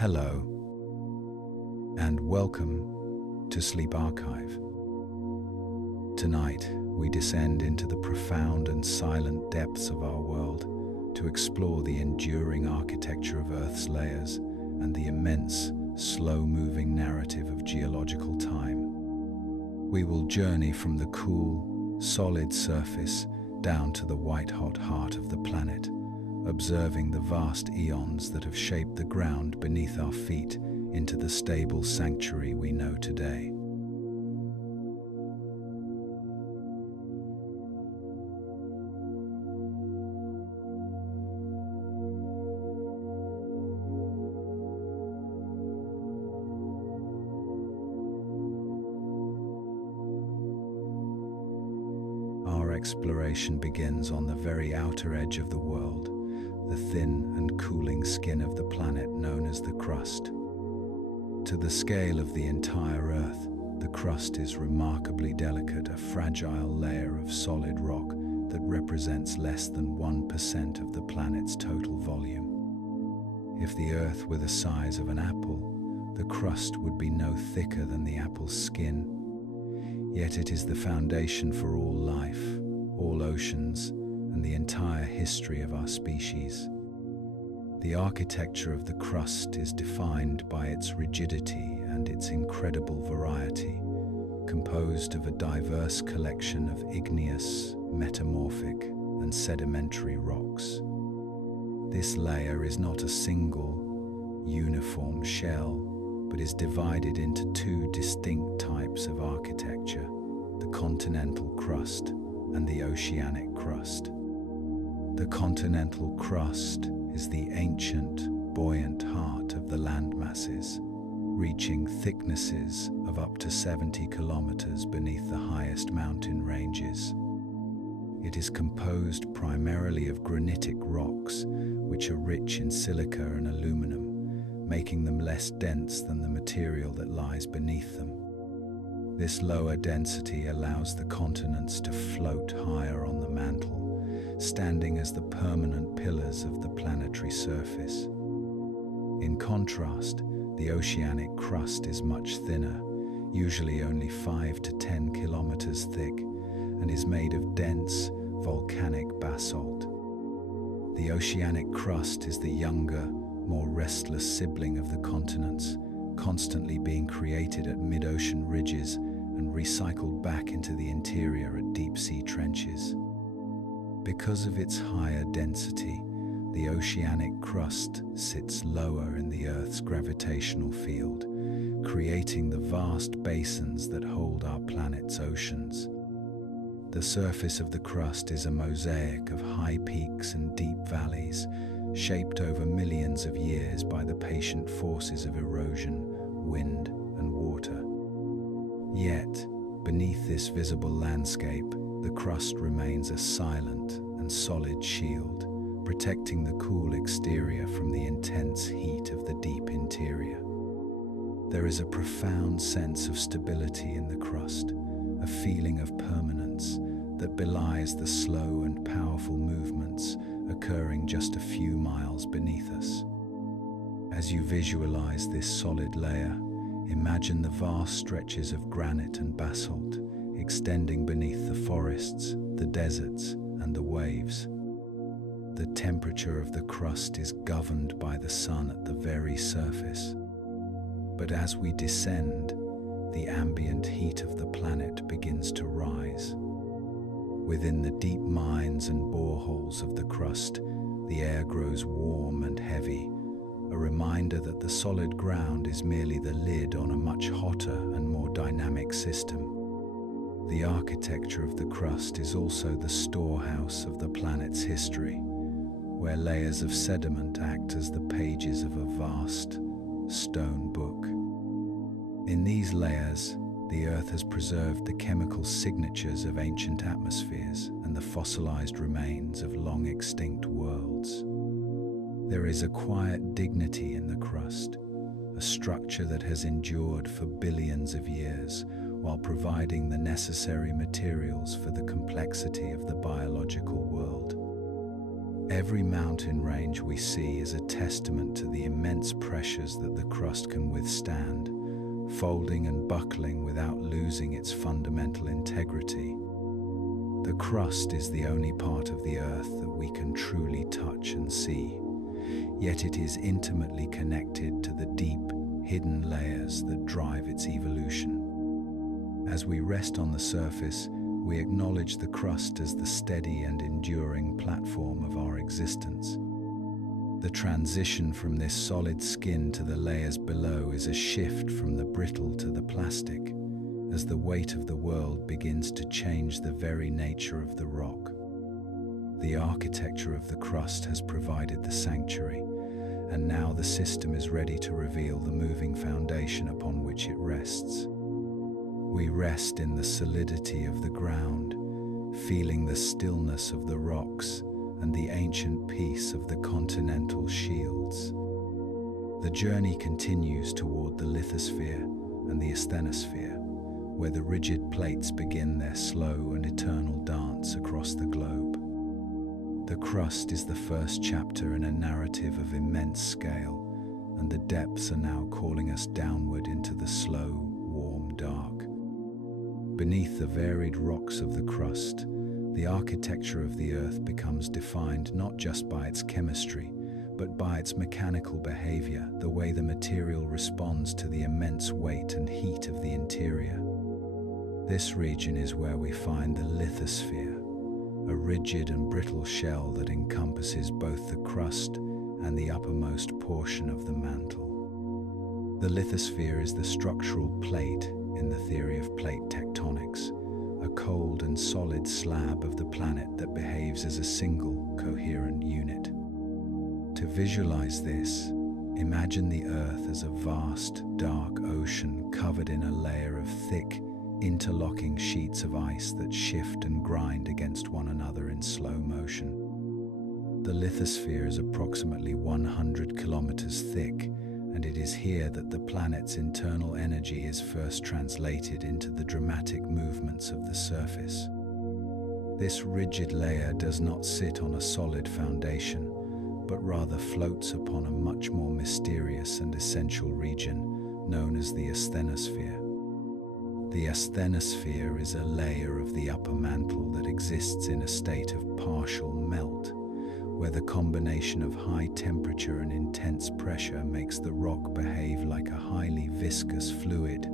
Hello, and welcome to Sleep Archive. Tonight, we descend into the profound and silent depths of our world to explore the enduring architecture of Earth's layers and the immense, slow-moving narrative of geological time. We will journey from the cool, solid surface down to the white-hot heart of the planet, observing the vast eons that have shaped the ground beneath our feet into the stable sanctuary we know today. Our exploration begins on the very outer edge of the world, the thin and cooling skin of the planet known as the crust. To the scale of the entire Earth, the crust is remarkably delicate, a fragile layer of solid rock that represents less than 1% of the planet's total volume. If the Earth were the size of an apple, the crust would be no thicker than the apple's skin. Yet it is the foundation for all life, all oceans, and the entire history of our species. The architecture of the crust is defined by its rigidity and its incredible variety, composed of a diverse collection of igneous, metamorphic, and sedimentary rocks. This layer is not a single, uniform shell, but is divided into two distinct types of architecture: the continental crust and the oceanic crust. The continental crust is the ancient, buoyant heart of the land masses, reaching thicknesses of up to 70 kilometers beneath the highest mountain ranges. It is composed primarily of granitic rocks, which are rich in silica and aluminum, making them less dense than the material that lies beneath them. This lower density allows the continents to float higher on the mantle, standing as the permanent pillars of the planetary surface. In contrast, the oceanic crust is much thinner, usually only 5 to 10 kilometers thick, and is made of dense, volcanic basalt. The oceanic crust is the younger, more restless sibling of the continents, constantly being created at mid-ocean ridges and recycled back into the interior at deep-sea trenches. Because of its higher density, the oceanic crust sits lower in the Earth's gravitational field, creating the vast basins that hold our planet's oceans. The surface of the crust is a mosaic of high peaks and deep valleys, shaped over millions of years by the patient forces of erosion, wind, and water. Yet, beneath this visible landscape, the crust remains a silent and solid shield, protecting the cool exterior from the intense heat of the deep interior. There is a profound sense of stability in the crust, a feeling of permanence that belies the slow and powerful movements occurring just a few miles beneath us. As you visualize this solid layer, imagine the vast stretches of granite and basalt extending beneath the forests, the deserts, and the waves. The temperature of the crust is governed by the sun at the very surface. But as we descend, the ambient heat of the planet begins to rise. Within the deep mines and boreholes of the crust, the air grows warm and heavy, a reminder that the solid ground is merely the lid on a much hotter and more dynamic system. The architecture of the crust is also the storehouse of the planet's history, where layers of sediment act as the pages of a vast stone book. In these layers, the Earth has preserved the chemical signatures of ancient atmospheres and the fossilized remains of long-extinct worlds. There is a quiet dignity in the crust, a structure that has endured for billions of years while providing the necessary materials for the complexity of the biological world. Every mountain range we see is a testament to the immense pressures that the crust can withstand, folding and buckling without losing its fundamental integrity. The crust is the only part of the Earth that we can truly touch and see, yet it is intimately connected to the deep, hidden layers that drive its evolution. As we rest on the surface, we acknowledge the crust as the steady and enduring platform of our existence. The transition from this solid skin to the layers below is a shift from the brittle to the plastic, as the weight of the world begins to change the very nature of the rock. The architecture of the crust has provided the sanctuary, and now the system is ready to reveal the moving foundation upon which it rests. We rest in the solidity of the ground, feeling the stillness of the rocks and the ancient peace of the continental shields. The journey continues toward the lithosphere and the asthenosphere, where the rigid plates begin their slow and eternal dance across the globe. The crust is the first chapter in a narrative of immense scale, and the depths are now calling us downward into the slow, warm dark. Beneath the varied rocks of the crust, the architecture of the Earth becomes defined not just by its chemistry, but by its mechanical behavior, the way the material responds to the immense weight and heat of the interior. This region is where we find the lithosphere, a rigid and brittle shell that encompasses both the crust and the uppermost portion of the mantle. The lithosphere is the structural plate in the theory of plate tectonics, a cold and solid slab of the planet that behaves as a single, coherent unit. To visualize this, imagine the Earth as a vast, dark ocean covered in a layer of thick, interlocking sheets of ice that shift and grind against one another in slow motion. The lithosphere is approximately 100 kilometers thick, and it is here that the planet's internal energy is first translated into the dramatic movements of the surface. This rigid layer does not sit on a solid foundation, but rather floats upon a much more mysterious and essential region known as the asthenosphere. The asthenosphere is a layer of the upper mantle that exists in a state of partial melt, where the combination of high temperature and intense pressure makes the rock behave like a highly viscous fluid.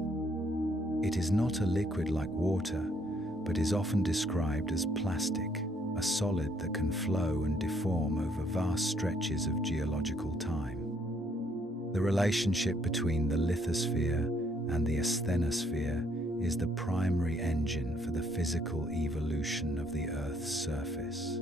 It is not a liquid like water, but is often described as plastic, a solid that can flow and deform over vast stretches of geological time. The relationship between the lithosphere and the asthenosphere is the primary engine for the physical evolution of the Earth's surface.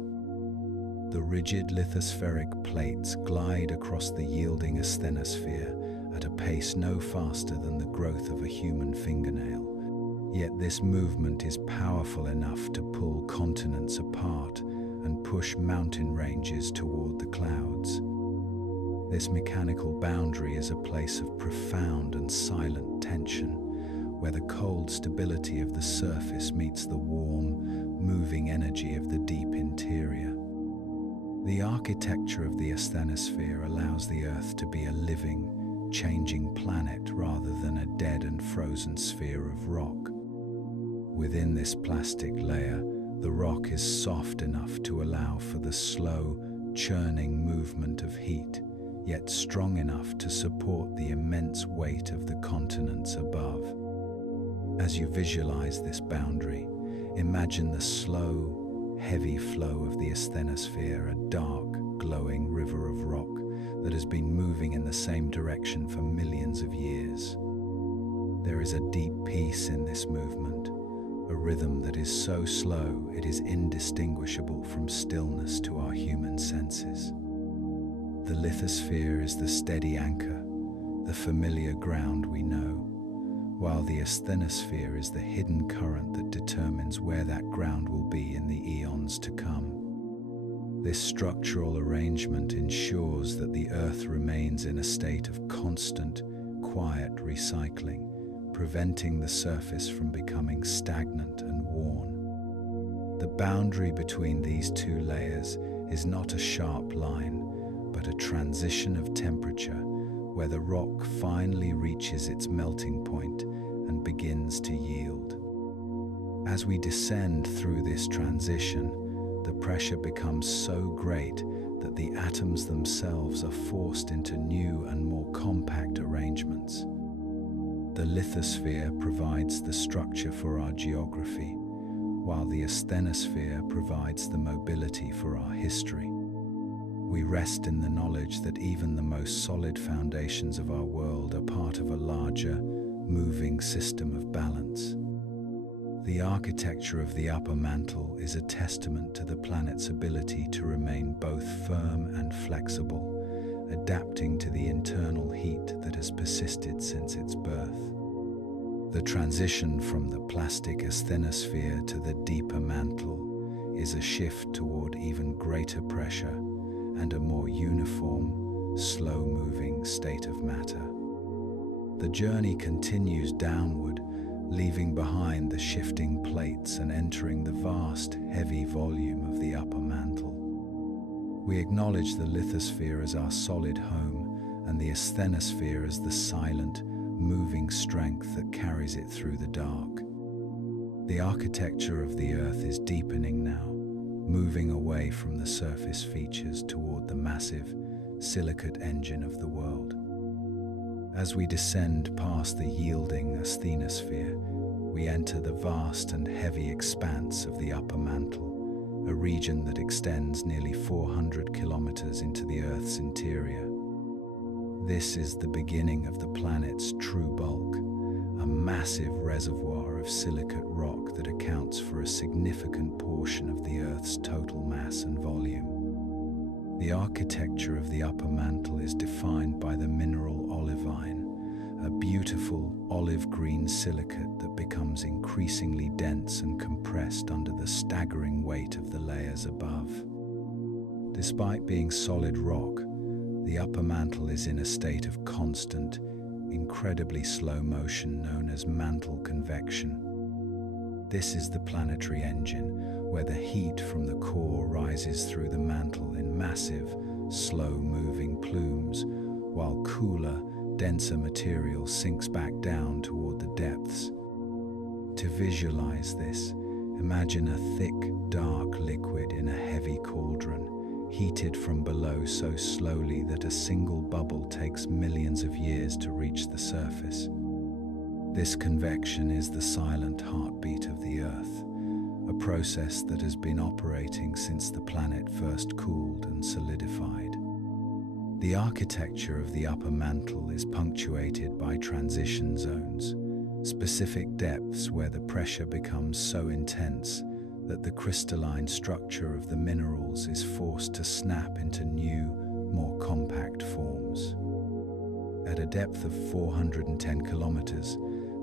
The rigid lithospheric plates glide across the yielding asthenosphere at a pace no faster than the growth of a human fingernail. Yet this movement is powerful enough to pull continents apart and push mountain ranges toward the clouds. This mechanical boundary is a place of profound and silent tension, where the cold stability of the surface meets the warm, moving energy of the deep interior. The architecture of the asthenosphere allows the Earth to be a living, changing planet rather than a dead and frozen sphere of rock. Within this plastic layer, the rock is soft enough to allow for the slow, churning movement of heat, yet strong enough to support the immense weight of the continents above. As you visualize this boundary, imagine the slow, heavy flow of the asthenosphere, a dark, glowing river of rock that has been moving in the same direction for millions of years. There is a deep peace in this movement, a rhythm that is so slow it is indistinguishable from stillness to our human senses. The lithosphere is the steady anchor, the familiar ground we know, while the asthenosphere is the hidden current that determines where that ground will be in the eons to come. This structural arrangement ensures that the Earth remains in a state of constant, quiet recycling, preventing the surface from becoming stagnant and worn. The boundary between these two layers is not a sharp line, but a transition of temperature where the rock finally reaches its melting point and begins to yield. As we descend through this transition, the pressure becomes so great that the atoms themselves are forced into new and more compact arrangements. The lithosphere provides the structure for our geography, while the asthenosphere provides the mobility for our history. We rest in the knowledge that even the most solid foundations of our world are part of a larger, moving system of balance. The architecture of the upper mantle is a testament to the planet's ability to remain both firm and flexible, adapting to the internal heat that has persisted since its birth. The transition from the plastic asthenosphere to the deeper mantle is a shift toward even greater pressure and a more uniform, slow-moving state of matter. The journey continues downward, leaving behind the shifting plates and entering the vast, heavy volume of the upper mantle. We acknowledge the lithosphere as our solid home and the asthenosphere as the silent, moving strength that carries it through the dark. The architecture of the Earth is deepening now, moving away from the surface features toward the massive, silicate engine of the world. As we descend past the yielding asthenosphere, we enter the vast and heavy expanse of the upper mantle, a region that extends nearly 400 kilometers into the Earth's interior. This is the beginning of the planet's true bulk, a massive reservoir of silicate rock that accounts for a significant portion of the Earth's total mass and volume. The architecture of the upper mantle is defined by the mineral olivine, a beautiful olive-green silicate that becomes increasingly dense and compressed under the staggering weight of the layers above. Despite being solid rock, the upper mantle is in a state of constant, incredibly slow motion known as mantle convection. This is the planetary engine, where the heat from the core rises through the mantle in massive, slow-moving plumes, while cooler, denser material sinks back down toward the depths. To visualize this, imagine a thick, dark liquid in a heavy cauldron, heated from below so slowly that a single bubble takes millions of years to reach the surface. This convection is the silent heartbeat of the Earth, a process that has been operating since the planet first cooled and solidified. The architecture of the upper mantle is punctuated by transition zones, specific depths where the pressure becomes so intense that the crystalline structure of the minerals is forced to snap into new, more compact forms. At a depth of 410 kilometers,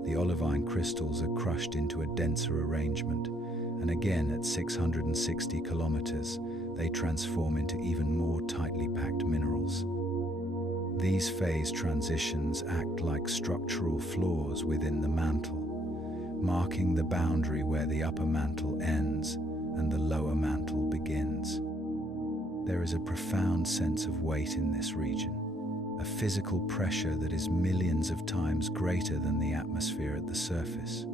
the olivine crystals are crushed into a denser arrangement, and again at 660 kilometers, they transform into even more tightly packed minerals. These phase transitions act like structural flaws within the mantle, marking the boundary where the upper mantle ends and the lower mantle begins. There is a profound sense of weight in this region, a physical pressure that is millions of times greater than the atmosphere at the surface.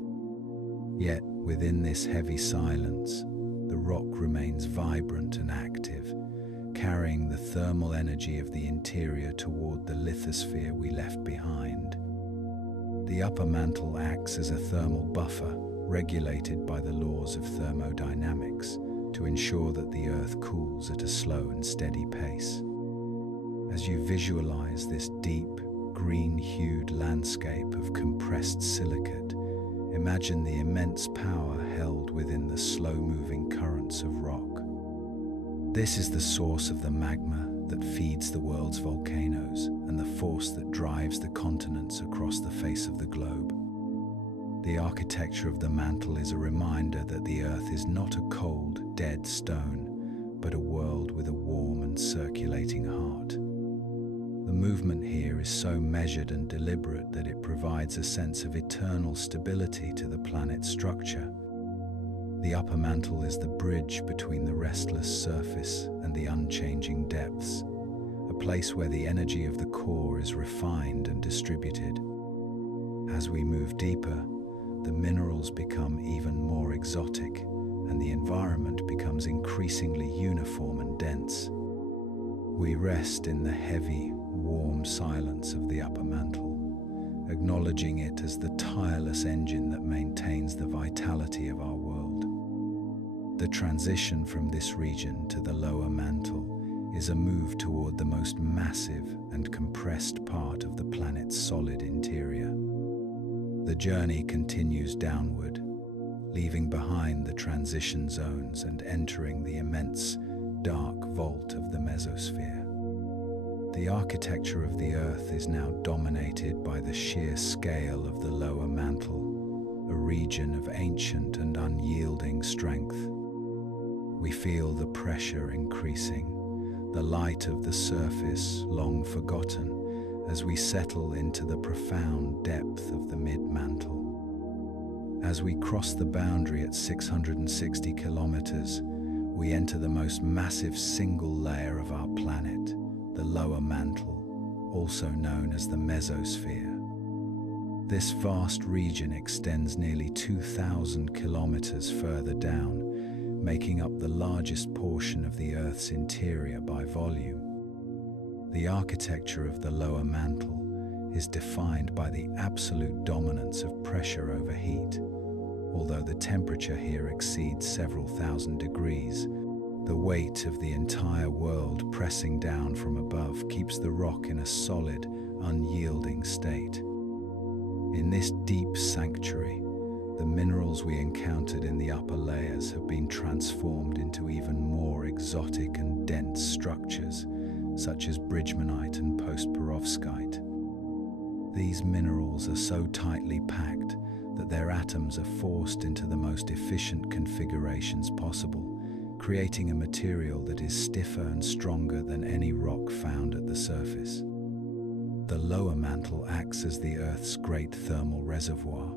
Yet, within this heavy silence, the rock remains vibrant and active, carrying the thermal energy of the interior toward the lithosphere we left behind. The upper mantle acts as a thermal buffer, regulated by the laws of thermodynamics, to ensure that the Earth cools at a slow and steady pace. As you visualize this deep, green-hued landscape of compressed silicate, imagine the immense power held within the slow-moving currents of rock. This is the source of the magma that feeds the world's volcanoes and the force that drives the continents across the face of the globe. The architecture of the mantle is a reminder that the Earth is not a cold, dead stone, but a world with a warm and circulating heart. The movement here is so measured and deliberate that it provides a sense of eternal stability to the planet's structure. The upper mantle is the bridge between the restless surface and the unchanging depths, a place where the energy of the core is refined and distributed. As we move deeper, the minerals become even more exotic, and the environment becomes increasingly uniform and dense. We rest in the heavy, warm silence of the upper mantle, acknowledging it as the tireless engine that maintains the vitality of our world. The transition from this region to the lower mantle is a move toward the most massive and compressed part of the planet's solid interior. The journey continues downward, leaving behind the transition zones and entering the immense, dark vault of the mesosphere. The architecture of the Earth is now dominated by the sheer scale of the lower mantle, a region of ancient and unyielding strength. We feel the pressure increasing, the light of the surface long forgotten, as we settle into the profound depth of the mid-mantle. As we cross the boundary at 660 kilometers, we enter the most massive single layer of our planet, the lower mantle, also known as the mesosphere. This vast region extends nearly 2,000 kilometers further down, making up the largest portion of the Earth's interior by volume. The architecture of the lower mantle is defined by the absolute dominance of pressure over heat. Although the temperature here exceeds several thousand degrees, the weight of the entire world pressing down from above keeps the rock in a solid, unyielding state. In this deep sanctuary, the minerals we encountered in the upper layers have been transformed into even more exotic and dense structures, such as bridgmanite and postperovskite. These minerals are so tightly packed that their atoms are forced into the most efficient configurations possible, creating a material that is stiffer and stronger than any rock found at the surface. The lower mantle acts as the Earth's great thermal reservoir,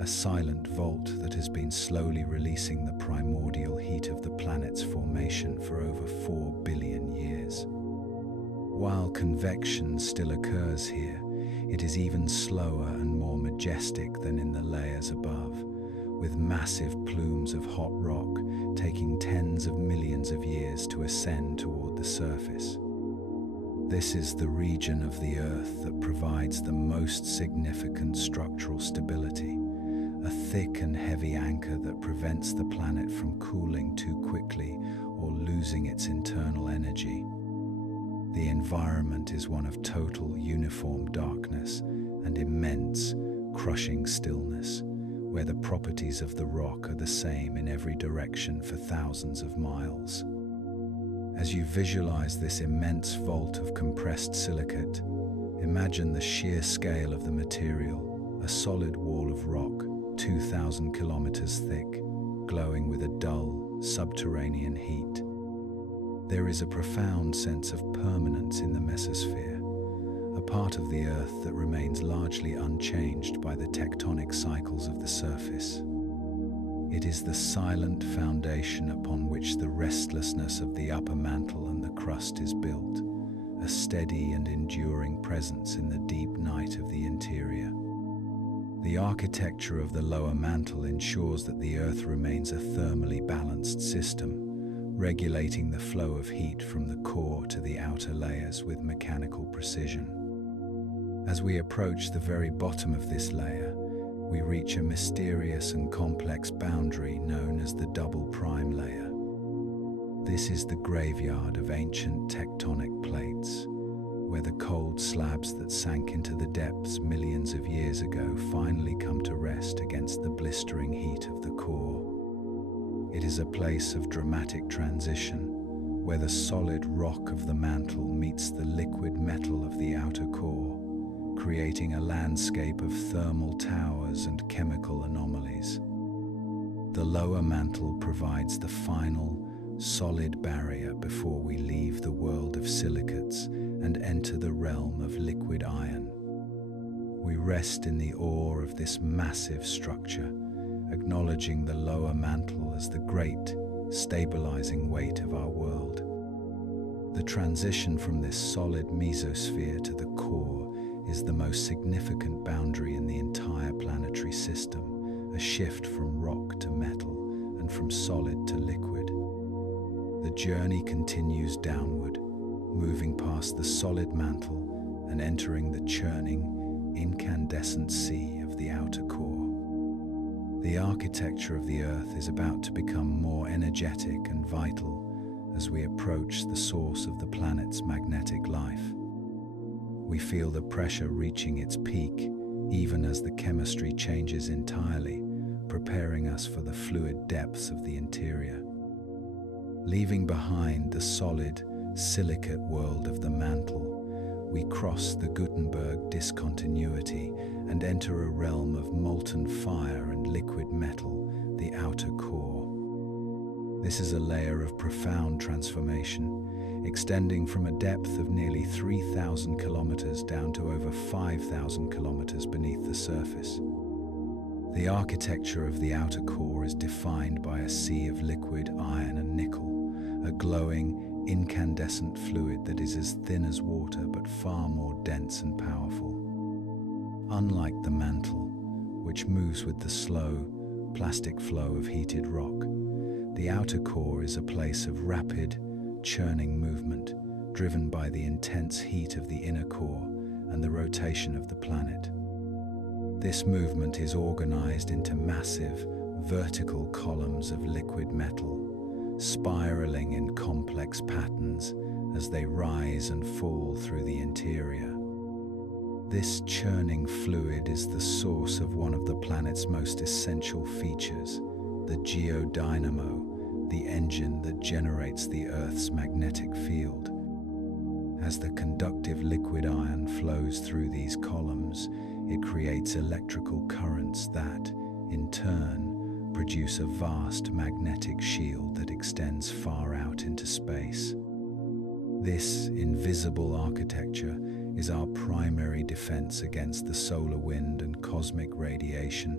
a silent vault that has been slowly releasing the primordial heat of the planet's formation for over 4 billion years. While convection still occurs here, it is even slower and more majestic than in the layers above, with massive plumes of hot rock taking tens of millions of years to ascend toward the surface. This is the region of the Earth that provides the most significant structural stability, a thick and heavy anchor that prevents the planet from cooling too quickly or losing its internal energy. The environment is one of total uniform darkness and immense, crushing stillness, where the properties of the rock are the same in every direction for thousands of miles. As you visualize this immense vault of compressed silicate, imagine the sheer scale of the material, a solid wall of rock, 2,000 kilometers thick, glowing with a dull, subterranean heat. There is a profound sense of permanence in the mesosphere, a part of the Earth that remains largely unchanged by the tectonic cycles of the surface. It is the silent foundation upon which the restlessness of the upper mantle and the crust is built, a steady and enduring presence in the deep night of the interior. The architecture of the lower mantle ensures that the Earth remains a thermally balanced system, regulating the flow of heat from the core to the outer layers with mechanical precision. As we approach the very bottom of this layer, we reach a mysterious and complex boundary known as the double prime layer. This is the graveyard of ancient tectonic plates, where the cold slabs that sank into the depths millions of years ago finally come to rest against the blistering heat of the core. It is a place of dramatic transition, where the solid rock of the mantle meets the liquid metal of the outer core, creating a landscape of thermal towers and chemical anomalies. The lower mantle provides the final, solid barrier before we leave the world of silicates and enter the realm of liquid iron. We rest in the awe of this massive structure, acknowledging the lower mantle as the great, stabilizing weight of our world. The transition from this solid mesosphere to the core is the most significant boundary in the entire planetary system, a shift from rock to metal and from solid to liquid. The journey continues downward, moving past the solid mantle and entering the churning, incandescent sea of the outer core. The architecture of the Earth is about to become more energetic and vital as we approach the source of the planet's magnetic life. We feel the pressure reaching its peak, even as the chemistry changes entirely, preparing us for the fluid depths of the interior. Leaving behind the solid, silicate world of the mantle, we cross the Gutenberg discontinuity and enter a realm of molten fire and liquid metal, the outer core. This is a layer of profound transformation, extending from a depth of nearly 3,000 kilometers down to over 5,000 kilometers beneath the surface. The architecture of the outer core is defined by a sea of liquid iron and nickel, a glowing, incandescent fluid that is as thin as water but far more dense and powerful. Unlike the mantle, which moves with the slow, plastic flow of heated rock, the outer core is a place of rapid, churning movement, driven by the intense heat of the inner core and the rotation of the planet. This movement is organized into massive, vertical columns of liquid metal, spiraling in complex patterns as they rise and fall through the interior. This churning fluid is the source of one of the planet's most essential features, the geodynamo, the engine that generates the Earth's magnetic field. As the conductive liquid iron flows through these columns, it creates electrical currents that, in turn, produce a vast magnetic shield that extends far out into space. This invisible architecture is our primary defense against the solar wind and cosmic radiation,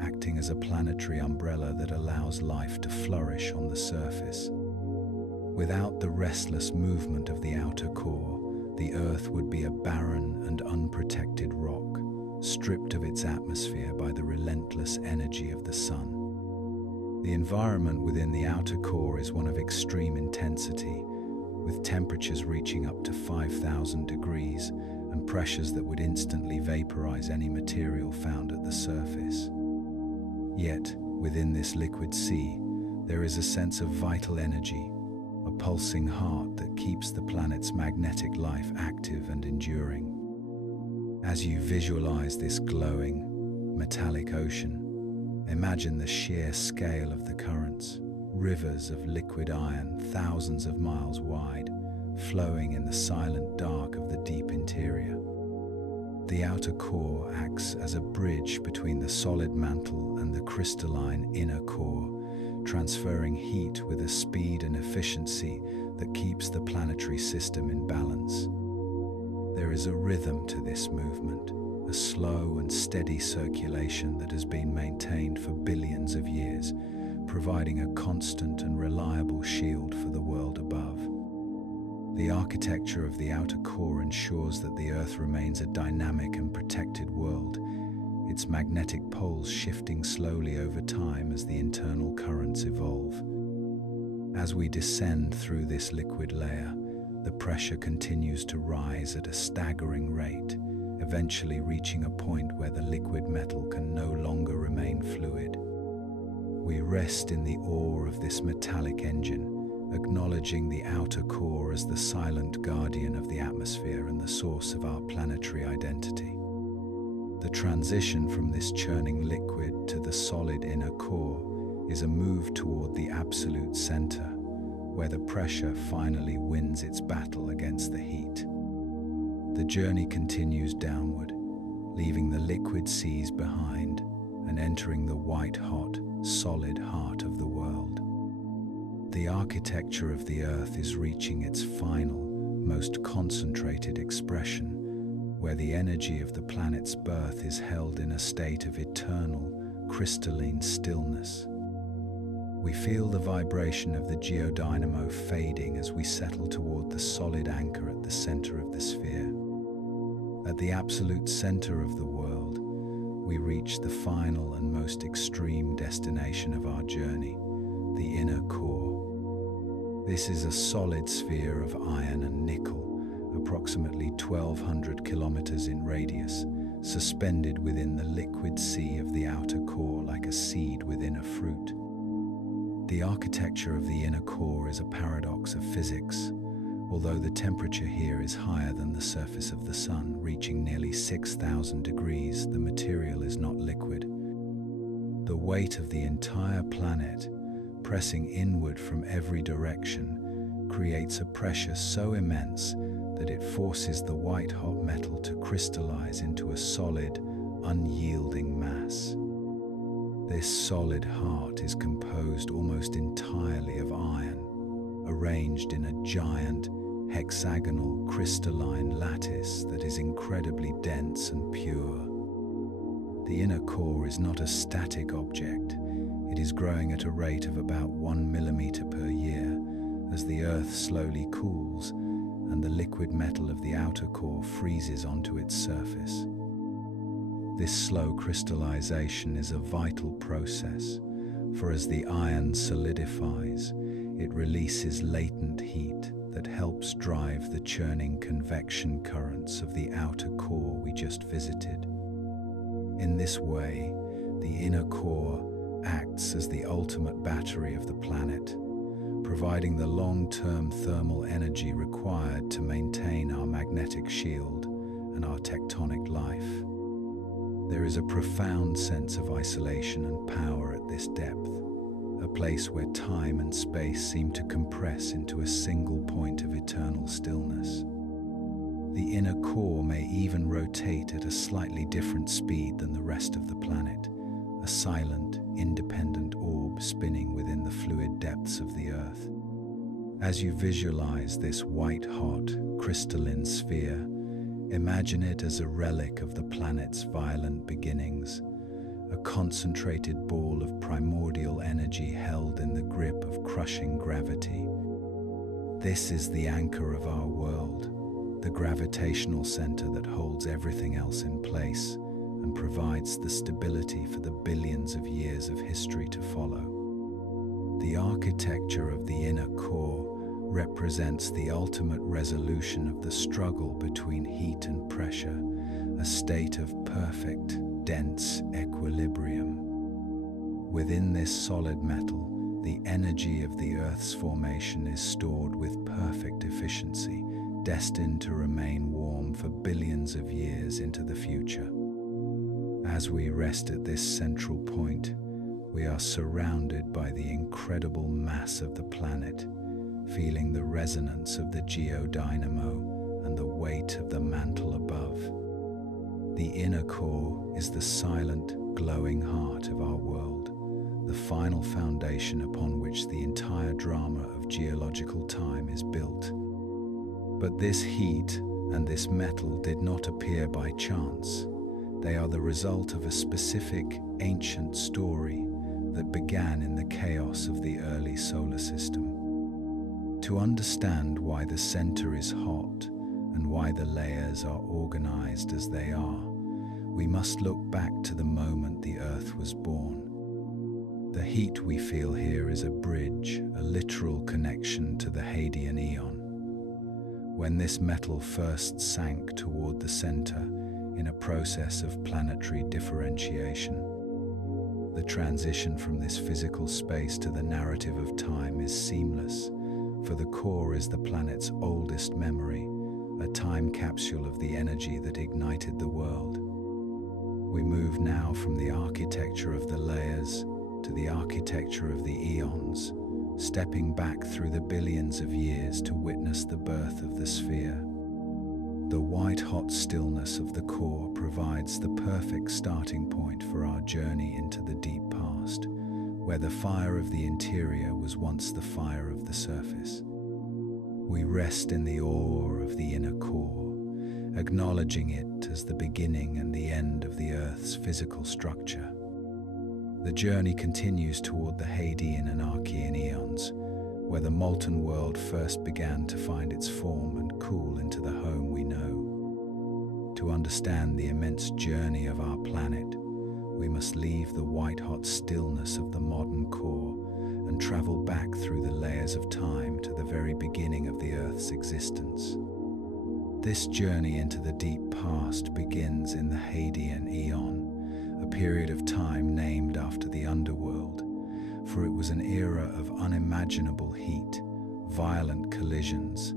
acting as a planetary umbrella that allows life to flourish on the surface. Without the restless movement of the outer core, the Earth would be a barren and unprotected rock, stripped of its atmosphere by the relentless energy of the sun. The environment within the outer core is one of extreme intensity, with temperatures reaching up to 5,000 degrees and pressures that would instantly vaporize any material found at the surface. Yet, within this liquid sea, there is a sense of vital energy, a pulsing heart that keeps the planet's magnetic life active and enduring. As you visualize this glowing, metallic ocean, imagine the sheer scale of the currents, rivers of liquid iron thousands of miles wide, flowing in the silent dark of the deep interior. The outer core acts as a bridge between the solid mantle and the crystalline inner core, transferring heat with a speed and efficiency that keeps the planetary system in balance. There is a rhythm to this movement, a slow and steady circulation that has been maintained for billions of years, providing a constant and reliable shield for the world above. The architecture of the outer core ensures that the Earth remains a dynamic and protected world, its magnetic poles shifting slowly over time as the internal currents evolve. As we descend through this liquid layer, the pressure continues to rise at a staggering rate, eventually reaching a point where the liquid metal can no longer remain fluid. We rest in the awe of this metallic engine, acknowledging the outer core as the silent guardian of the atmosphere and the source of our planetary identity. The transition from this churning liquid to the solid inner core is a move toward the absolute center, where the pressure finally wins its battle against the heat. The journey continues downward, leaving the liquid seas behind and entering the white-hot, solid heart of the world. The architecture of the Earth is reaching its final, most concentrated expression, where the energy of the planet's birth is held in a state of eternal, crystalline stillness. We feel the vibration of the geodynamo fading as we settle toward the solid anchor at the center of the sphere. At the absolute center of the world, we reach the final and most extreme destination of our journey, the inner core. This is a solid sphere of iron and nickel, approximately 1,200 kilometers in radius, suspended within the liquid sea of the outer core like a seed within a fruit. The architecture of the inner core is a paradox of physics. Although the temperature here is higher than the surface of the sun, reaching nearly 6,000 degrees, the material is not liquid. The weight of the entire planet, pressing inward from every direction, creates a pressure so immense that it forces the white-hot metal to crystallize into a solid, unyielding mass. This solid heart is composed almost entirely of iron, arranged in a giant, hexagonal crystalline lattice that is incredibly dense and pure. The inner core is not a static object. It is growing at a rate of about 1 millimeter per year as the Earth slowly cools and the liquid metal of the outer core freezes onto its surface. This slow crystallization is a vital process, for as the iron solidifies, it releases latent heat that helps drive the churning convection currents of the outer core we just visited. In this way, the inner core acts as the ultimate battery of the planet, providing the long-term thermal energy required to maintain our magnetic shield and our tectonic life. There is a profound sense of isolation and power at this depth, a place where time and space seem to compress into a single point of eternal stillness. The inner core may even rotate at a slightly different speed than the rest of the planet, a silent, independent orb spinning within the fluid depths of the Earth. As you visualize this white-hot, crystalline sphere, imagine it as a relic of the planet's violent beginnings, a concentrated ball of primordial energy held in the grip of crushing gravity. This is the anchor of our world, the gravitational center that holds everything else in place and provides the stability for the billions of years of history to follow. The architecture of the inner core represents the ultimate resolution of the struggle between heat and pressure, a state of perfect, dense equilibrium. Within this solid metal, the energy of the Earth's formation is stored with perfect efficiency, destined to remain warm for billions of years into the future. As we rest at this central point, we are surrounded by the incredible mass of the planet, feeling the resonance of the geodynamo and the weight of the mantle above. The inner core is the silent, glowing heart of our world, the final foundation upon which the entire drama of geological time is built. But this heat and this metal did not appear by chance. They are the result of a specific, ancient story that began in the chaos of the early solar system. To understand why the center is hot and why the layers are organized as they are, we must look back to the moment the Earth was born. The heat we feel here is a bridge, a literal connection to the Hadean Eon. When this metal first sank toward the center in a process of planetary differentiation, the transition from this physical space to the narrative of time is seamless, for the core is the planet's oldest memory, a time capsule of the energy that ignited the world. We move now from the architecture of the layers to the architecture of the eons, stepping back through the billions of years to witness the birth of the sphere. The white-hot stillness of the core provides the perfect starting point for our journey into the deep past, where the fire of the interior was once the fire of the surface. We rest in the awe of the inner core, acknowledging it as the beginning and the end of the Earth's physical structure. The journey continues toward the Hadean and Archean eons, where the molten world first began to find its form and cool into the home we know. To understand the immense journey of our planet, we must leave the white-hot stillness of the modern core and travel back through the layers of time to the very beginning of the Earth's existence. This journey into the deep past begins in the Hadean Eon, a period of time named after the underworld, for it was an era of unimaginable heat, violent collisions,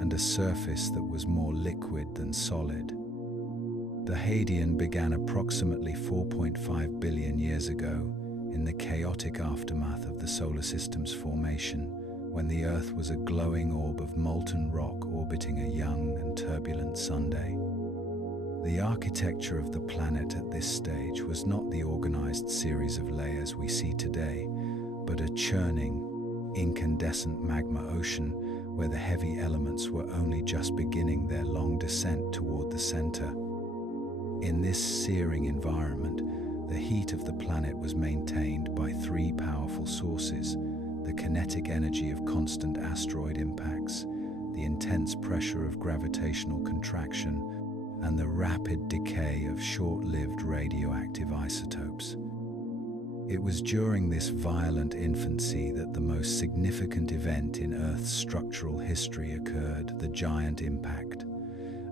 and a surface that was more liquid than solid. The Hadean began approximately 4.5 billion years ago in the chaotic aftermath of the solar system's formation, when the Earth was a glowing orb of molten rock orbiting a young and turbulent sunday. The architecture of the planet at this stage was not the organized series of layers we see today, but a churning, incandescent magma ocean where the heavy elements were only just beginning their long descent toward the center. In this searing environment, the heat of the planet was maintained by three powerful sources: the kinetic energy of constant asteroid impacts, the intense pressure of gravitational contraction, and the rapid decay of short-lived radioactive isotopes. It was during this violent infancy that the most significant event in Earth's structural history occurred: the giant impact,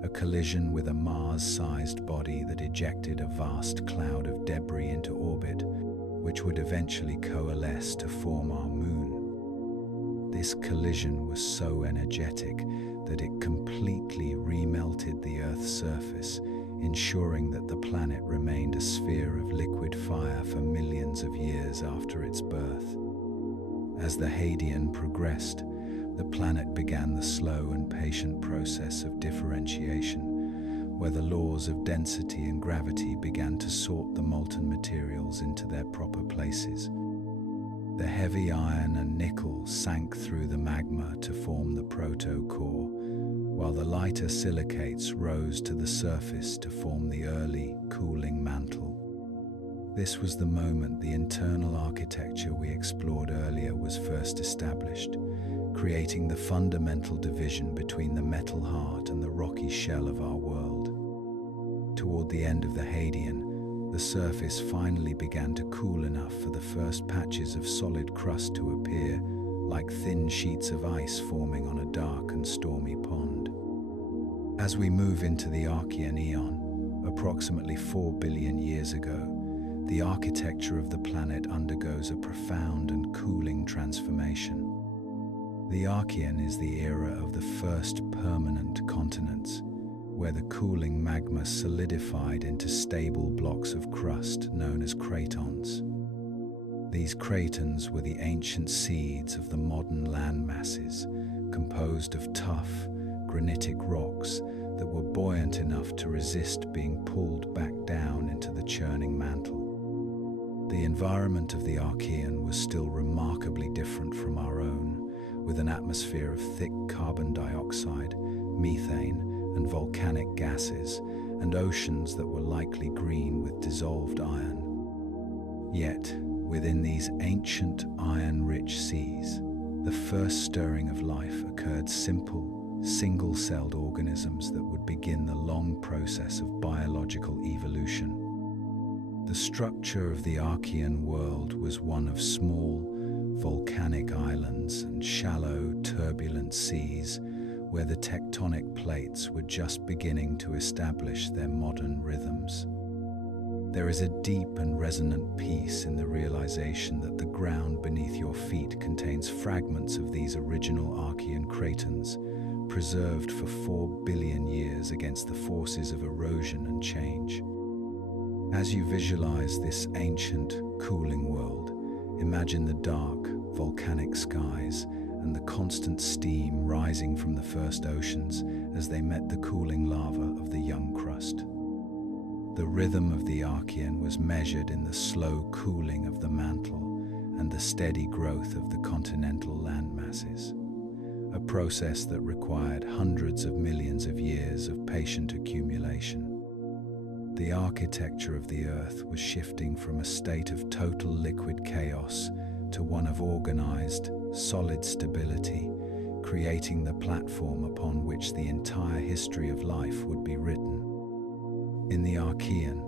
a collision with a Mars-sized body that ejected a vast cloud of debris into orbit, which would eventually coalesce to form our moon. This collision was so energetic that it completely remelted the Earth's surface, ensuring that the planet remained a sphere of liquid fire for millions of years after its birth. As the Hadean progressed, the planet began the slow and patient process of differentiation, where the laws of density and gravity began to sort the molten materials into their proper places. The heavy iron and nickel sank through the magma to form the proto-core, while the lighter silicates rose to the surface to form the early cooling mantle. This was the moment the internal architecture we explored earlier was first established, creating the fundamental division between the metal heart and the rocky shell of our world. Toward the end of the Hadean, the surface finally began to cool enough for the first patches of solid crust to appear, like thin sheets of ice forming on a dark and stormy pond. As we move into the Archean Eon, approximately 4 billion years ago, the architecture of the planet undergoes a profound and cooling transformation. The Archean is the era of the first permanent continents, where the cooling magma solidified into stable blocks of crust known as cratons. These cratons were the ancient seeds of the modern land masses, composed of tough, granitic rocks that were buoyant enough to resist being pulled back down into the churning mantle. The environment of the Archean was still remarkably different from our own, with an atmosphere of thick carbon dioxide, methane, and volcanic gases, and oceans that were likely green with dissolved iron. Yet, within these ancient iron-rich seas, the first stirring of life occurred: simple, single-celled organisms that would begin the long process of biological evolution. The structure of the Archean world was one of small, volcanic islands and shallow, turbulent seas where the tectonic plates were just beginning to establish their modern rhythms. There is a deep and resonant peace in the realization that the ground beneath your feet contains fragments of these original Archean cratons, preserved for 4 billion years against the forces of erosion and change. As you visualize this ancient, cooling world, imagine the dark, volcanic skies and the constant steam rising from the first oceans as they met the cooling lava of the young crust. The rhythm of the Archean was measured in the slow cooling of the mantle and the steady growth of the continental land masses, a process that required hundreds of millions of years of patient accumulation. the architecture of the Earth was shifting from a state of total liquid chaos to one of organized, solid stability, creating the platform upon which the entire history of life would be written. In the Archean,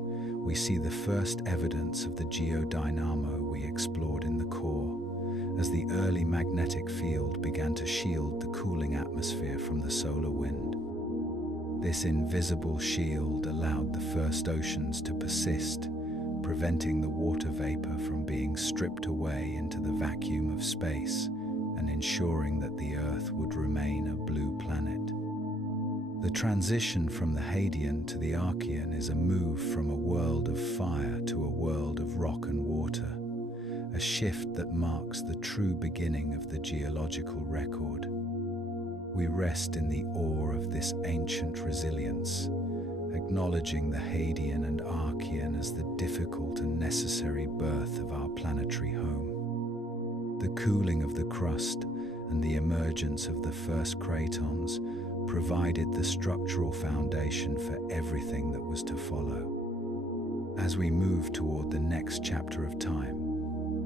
we see the first evidence of the geodynamo we explored in the core, as the early magnetic field began to shield the cooling atmosphere from the solar wind. This invisible shield allowed the first oceans to persist, preventing the water vapor from being stripped away into the vacuum of space and ensuring that the Earth would remain a blue planet. The transition from the Hadean to the Archean is a move from a world of fire to a world of rock and water, a shift that marks the true beginning of the geological record. We rest in the awe of this ancient resilience, acknowledging the Hadean and Archean as the difficult and necessary birth of our planetary home. The cooling of the crust and the emergence of the first cratons provided the structural foundation for everything that was to follow. As we move toward the next chapter of time,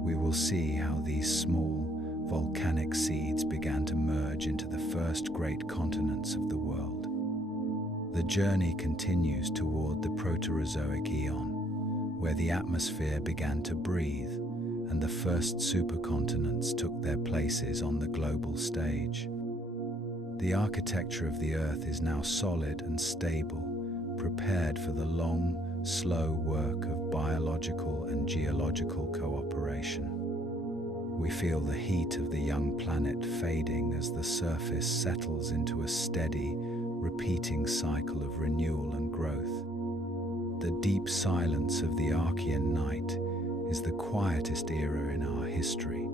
we will see how these small, volcanic seeds began to merge into the first great continents of the world. The journey continues toward the Proterozoic Eon, where the atmosphere began to breathe and the first supercontinents took their places on the global stage. The architecture of the Earth is now solid and stable, prepared for the long, slow work of biological and geological cooperation. We feel the heat of the young planet fading as the surface settles into a steady, repeating cycle of renewal and growth. The deep silence of the Archean night is the quietest era in our history,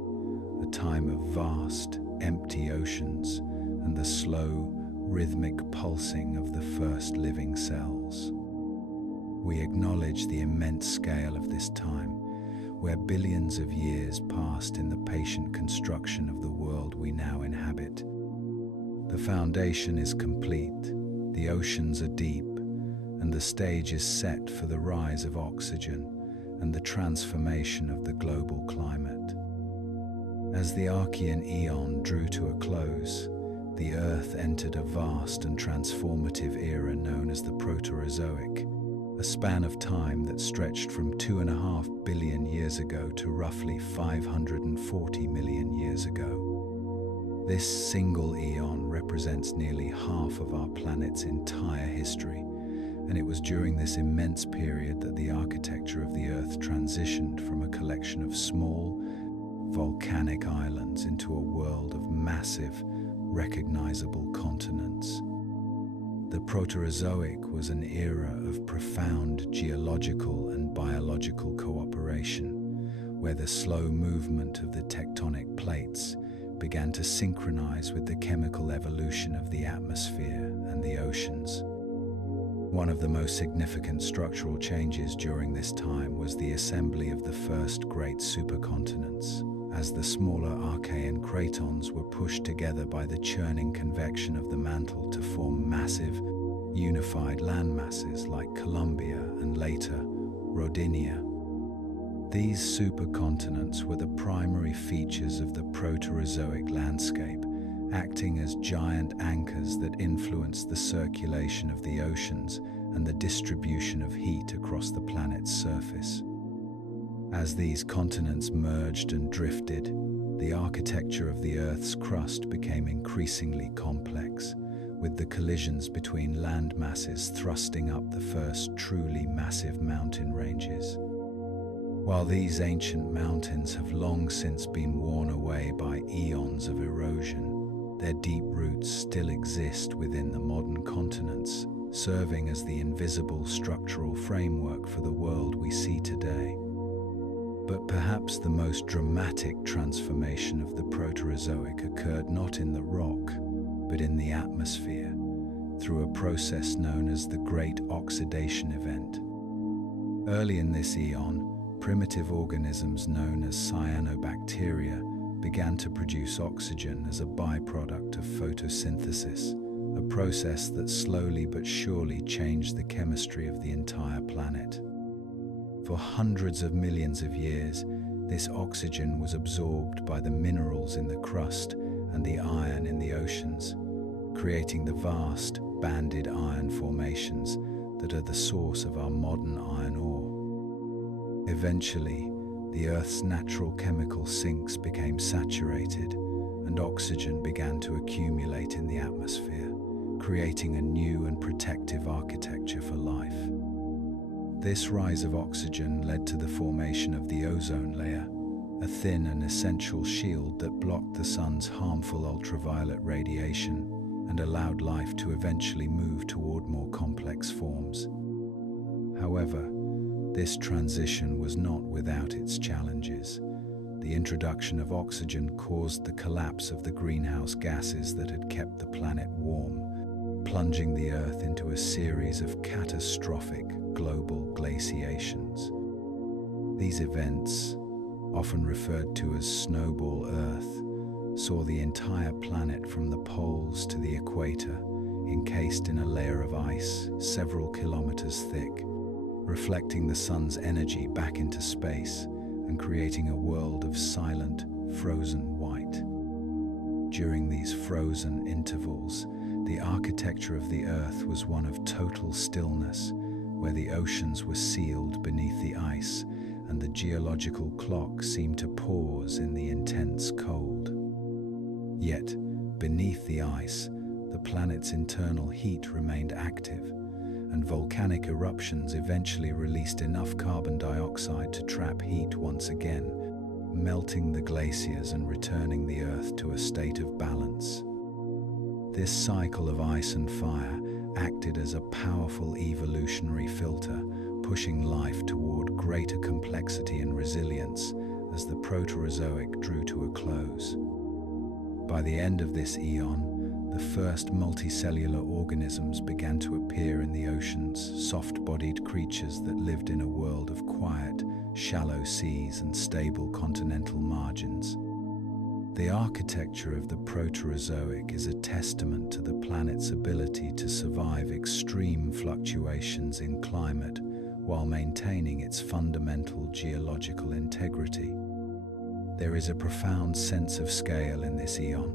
a time of vast, empty oceans and the slow, rhythmic pulsing of the first living cells. We acknowledge the immense scale of this time, where billions of years passed in the patient construction of the world we now inhabit. The foundation is complete, the oceans are deep, and the stage is set for the rise of oxygen and the transformation of the global climate. As the Archean Eon drew to a close, the Earth entered a vast and transformative era known as the Proterozoic, a span of time that stretched from 2.5 billion years ago to roughly 540 million years ago. This single eon represents nearly half of our planet's entire history, and it was during this immense period that the architecture of the Earth transitioned from a collection of small, volcanic islands into a world of massive, recognizable continents. The Proterozoic was an era of profound geological and biological cooperation, where the slow movement of the tectonic plates began to synchronize with the chemical evolution of the atmosphere and the oceans. One of the most significant structural changes during this time was the assembly of the first great supercontinents, as the smaller Archean cratons were pushed together by the churning convection of the mantle to form massive, unified landmasses like Columbia and later Rodinia. These supercontinents were the primary features of the Proterozoic landscape, acting as giant anchors that influenced the circulation of the oceans and the distribution of heat across the planet's surface. As these continents merged and drifted, the architecture of the Earth's crust became increasingly complex, with the collisions between land masses thrusting up the first truly massive mountain ranges. While these ancient mountains have long since been worn away by eons of erosion, their deep roots still exist within the modern continents, serving as the invisible structural framework for the world we see today. But perhaps the most dramatic transformation of the Proterozoic occurred not in the rock, but in the atmosphere, through a process known as the Great Oxidation Event. Early in this eon, primitive organisms known as cyanobacteria began to produce oxygen as a byproduct of photosynthesis, a process that slowly but surely changed the chemistry of the entire planet. For hundreds of millions of years, this oxygen was absorbed by the minerals in the crust and the iron in the oceans, creating the vast, banded iron formations that are the source of our modern iron ore. Eventually, the Earth's natural chemical sinks became saturated, and oxygen began to accumulate in the atmosphere, creating a new and protective architecture for life. This rise of oxygen led to the formation of the ozone layer, a thin and essential shield that blocked the sun's harmful ultraviolet radiation and allowed life to eventually move toward more complex forms. However, this transition was not without its challenges. The introduction of oxygen caused the collapse of the greenhouse gases that had kept the planet warm, plunging the Earth into a series of catastrophic global glaciations. These events, often referred to as Snowball Earth, saw the entire planet from the poles to the equator encased in a layer of ice several kilometers thick, reflecting the sun's energy back into space and creating a world of silent, frozen white. During these frozen intervals, the architecture of the Earth was one of total stillness, where the oceans were sealed beneath the ice and the geological clock seemed to pause in the intense cold. Yet, beneath the ice, the planet's internal heat remained active, and volcanic eruptions eventually released enough carbon dioxide to trap heat once again, melting the glaciers and returning the Earth to a state of balance. This cycle of ice and fire acted as a powerful evolutionary filter, pushing life toward greater complexity and resilience as the Proterozoic drew to a close. By the end of this eon, the first multicellular organisms began to appear in the oceans, soft-bodied creatures that lived in a world of quiet, shallow seas and stable continental margins. The architecture of the Proterozoic is a testament to the planet's ability to survive extreme fluctuations in climate while maintaining its fundamental geological integrity. There is a profound sense of scale in this eon,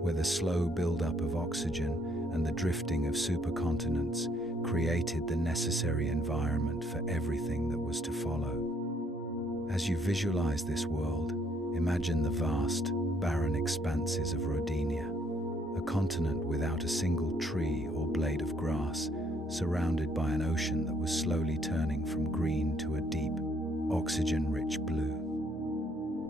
where the slow buildup of oxygen and the drifting of supercontinents created the necessary environment for everything that was to follow. As you visualize this world, imagine the vast, barren expanses of Rodinia, a continent without a single tree or blade of grass, surrounded by an ocean that was slowly turning from green to a deep, oxygen-rich blue.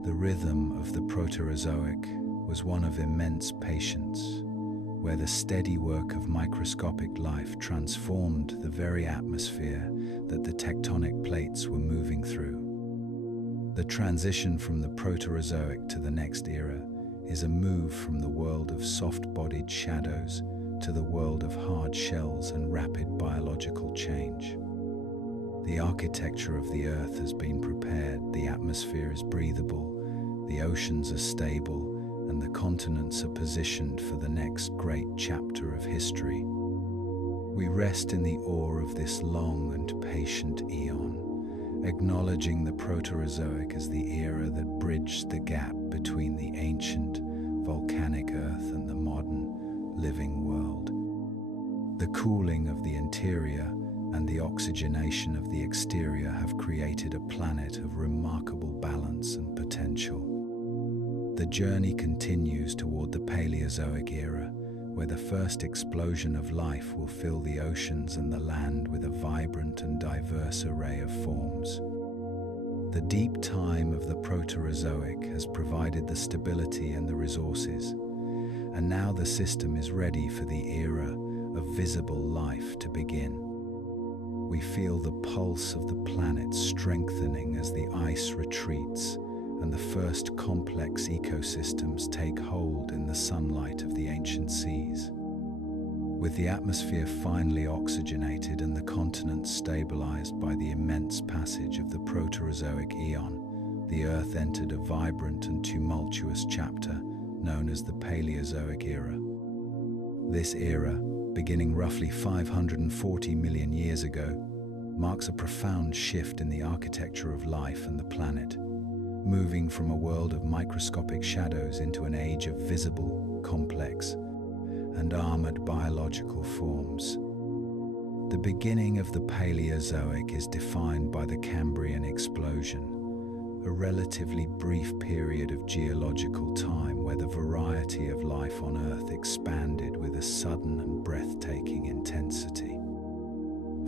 The rhythm of the Proterozoic was one of immense patience, where the steady work of microscopic life transformed the very atmosphere that the tectonic plates were moving through. The transition from the Proterozoic to the next era is a move from the world of soft-bodied shadows to the world of hard shells and rapid biological change. The architecture of the Earth has been prepared, the atmosphere is breathable, the oceans are stable, and the continents are positioned for the next great chapter of history. We rest in the awe of this long and patient eon, acknowledging the Proterozoic as the era that bridged the gap between the ancient, volcanic Earth and the modern, living world. The cooling of the interior and the oxygenation of the exterior have created a planet of remarkable balance and potential. The journey continues toward the Paleozoic era, where the first explosion of life will fill the oceans and the land with a vibrant and diverse array of forms. The deep time of the Proterozoic has provided the stability and the resources, and now the system is ready for the era of visible life to begin. We feel the pulse of the planet strengthening as the ice retreats and the first complex ecosystems take hold in the sunlight of the ancient seas. With the atmosphere finally oxygenated and the continents stabilized by the immense passage of the Proterozoic eon, the Earth entered a vibrant and tumultuous chapter known as the Paleozoic era. This era, beginning roughly 540 million years ago, marks a profound shift in the architecture of life and the planet, moving from a world of microscopic shadows into an age of visible, complex, and armored biological forms. The beginning of the Paleozoic is defined by the Cambrian explosion, a relatively brief period of geological time where the variety of life on Earth expanded with a sudden and breathtaking intensity.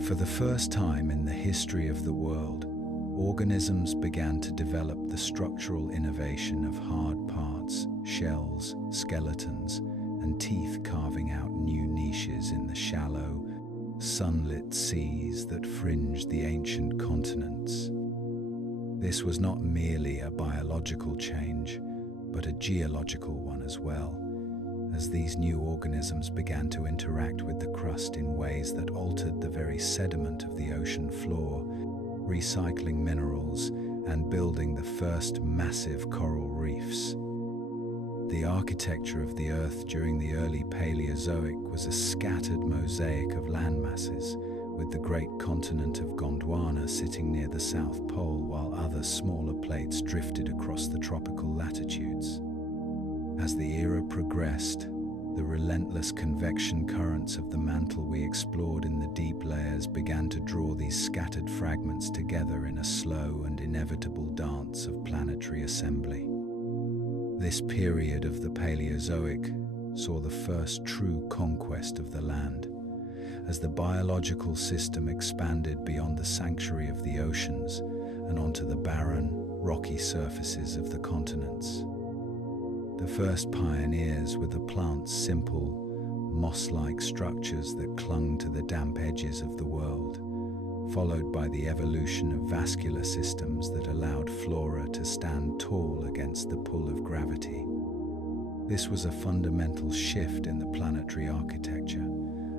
For the first time in the history of the world, organisms began to develop the structural innovation of hard parts, shells, skeletons, and teeth, carving out new niches in the shallow, sunlit seas that fringed the ancient continents. This was not merely a biological change, but a geological one as well, as these new organisms began to interact with the crust in ways that altered the very sediment of the ocean floor, recycling minerals and building the first massive coral reefs. The architecture of the Earth during the early Paleozoic was a scattered mosaic of landmasses, with the great continent of Gondwana sitting near the South Pole while other smaller plates drifted across the tropical latitudes. As the era progressed, the relentless convection currents of the mantle we explored in the deep layers began to draw these scattered fragments together in a slow and inevitable dance of planetary assembly. This period of the Paleozoic saw the first true conquest of the land, as the biological system expanded beyond the sanctuary of the oceans and onto the barren, rocky surfaces of the continents. The first pioneers were the plant's simple, moss-like structures that clung to the damp edges of the world, followed by the evolution of vascular systems that allowed flora to stand tall against the pull of gravity. This was a fundamental shift in the planetary architecture,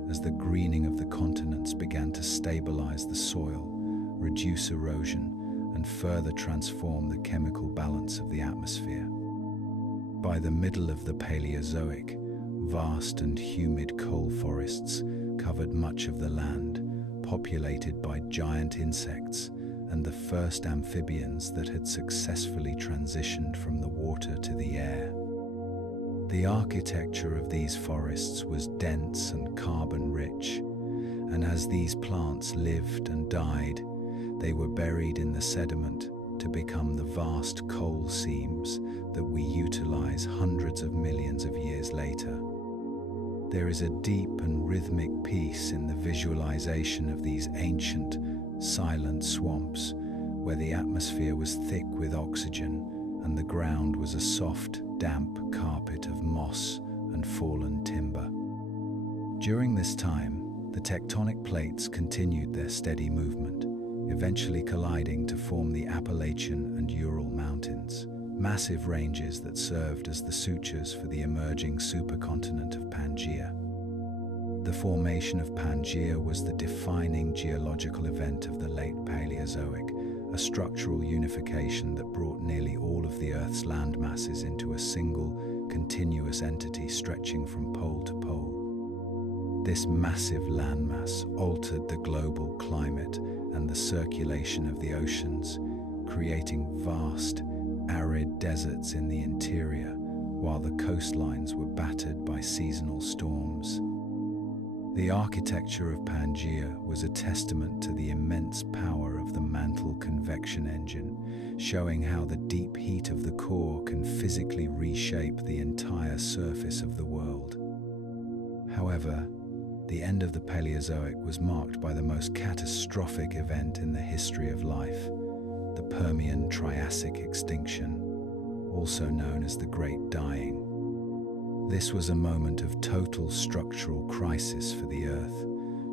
as the greening of the continents began to stabilize the soil, reduce erosion, and further transform the chemical balance of the atmosphere. By the middle of the Paleozoic, vast and humid coal forests covered much of the land, populated by giant insects and the first amphibians that had successfully transitioned from the water to the air. The architecture of these forests was dense and carbon-rich, and as these plants lived and died, they were buried in the sediment to become the vast coal seams that we utilize hundreds of millions of years later. There is a deep and rhythmic peace in the visualization of these ancient, silent swamps, where the atmosphere was thick with oxygen and the ground was a soft, damp carpet of moss and fallen timber. During this time, the tectonic plates continued their steady movement, eventually colliding to form the Appalachian and Ural Mountains, massive ranges that served as the sutures for the emerging supercontinent of Pangaea. The formation of Pangaea was the defining geological event of the late Paleozoic, a structural unification that brought nearly all of the Earth's land masses into a single, continuous entity stretching from pole to pole. This massive landmass altered the global climate and the circulation of the oceans, creating vast, arid deserts in the interior, while the coastlines were battered by seasonal storms. The architecture of Pangaea was a testament to the immense power of the mantle convection engine, showing how the deep heat of the core can physically reshape the entire surface of the world. However, the end of the Paleozoic was marked by the most catastrophic event in the history of life, the Permian Triassic extinction, also known as the Great Dying. This was a moment of total structural crisis for the Earth,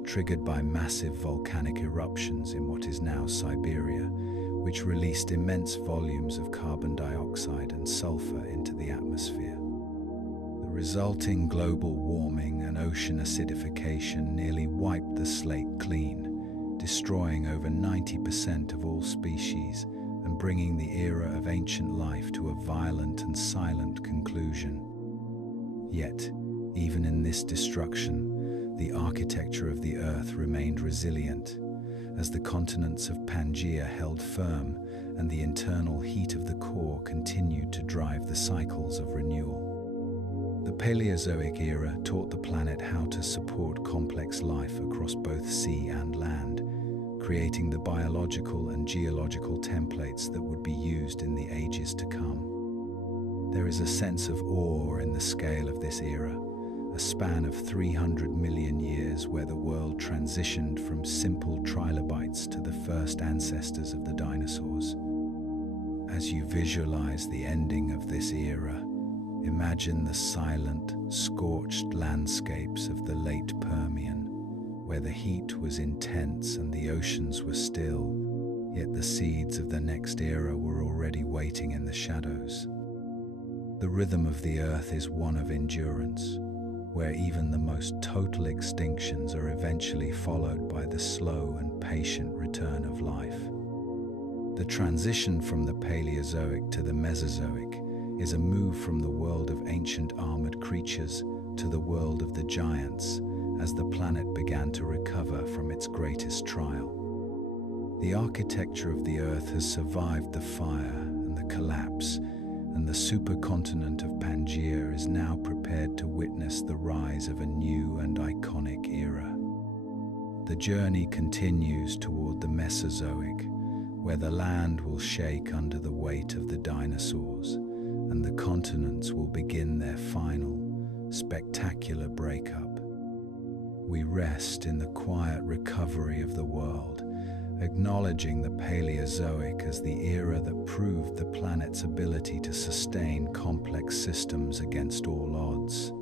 triggered by massive volcanic eruptions in what is now Siberia, which released immense volumes of carbon dioxide and sulfur into the atmosphere. The resulting global warming and ocean acidification nearly wiped the slate clean, destroying over 90% of all species and bringing the era of ancient life to a violent and silent conclusion. Yet, even in this destruction, the architecture of the Earth remained resilient, as the continents of Pangaea held firm and the internal heat of the core continued to drive the cycles of renewal. The Paleozoic era taught the planet how to support complex life across both sea and land, creating the biological and geological templates that would be used in the ages to come. There is a sense of awe in the scale of this era, a span of 300 million years where the world transitioned from simple trilobites to the first ancestors of the dinosaurs. As you visualize the ending of this era, imagine the silent, scorched landscapes of the late Permian, where the heat was intense and the oceans were still, yet the seeds of the next era were already waiting in the shadows. The rhythm of the Earth is one of endurance, where even the most total extinctions are eventually followed by the slow and patient return of life. The transition from the Paleozoic to the Mesozoic is a move from the world of ancient armored creatures to the world of the giants, as the planet began to recover from its greatest trial. The architecture of the Earth has survived the fire and the collapse, and the supercontinent of Pangaea is now prepared to witness the rise of a new and iconic era. The journey continues toward the Mesozoic, where the land will shake under the weight of the dinosaurs, and the continents will begin their final, spectacular breakup. We rest in the quiet recovery of the world, acknowledging the Paleozoic as the era that proved the planet's ability to sustain complex systems against all odds.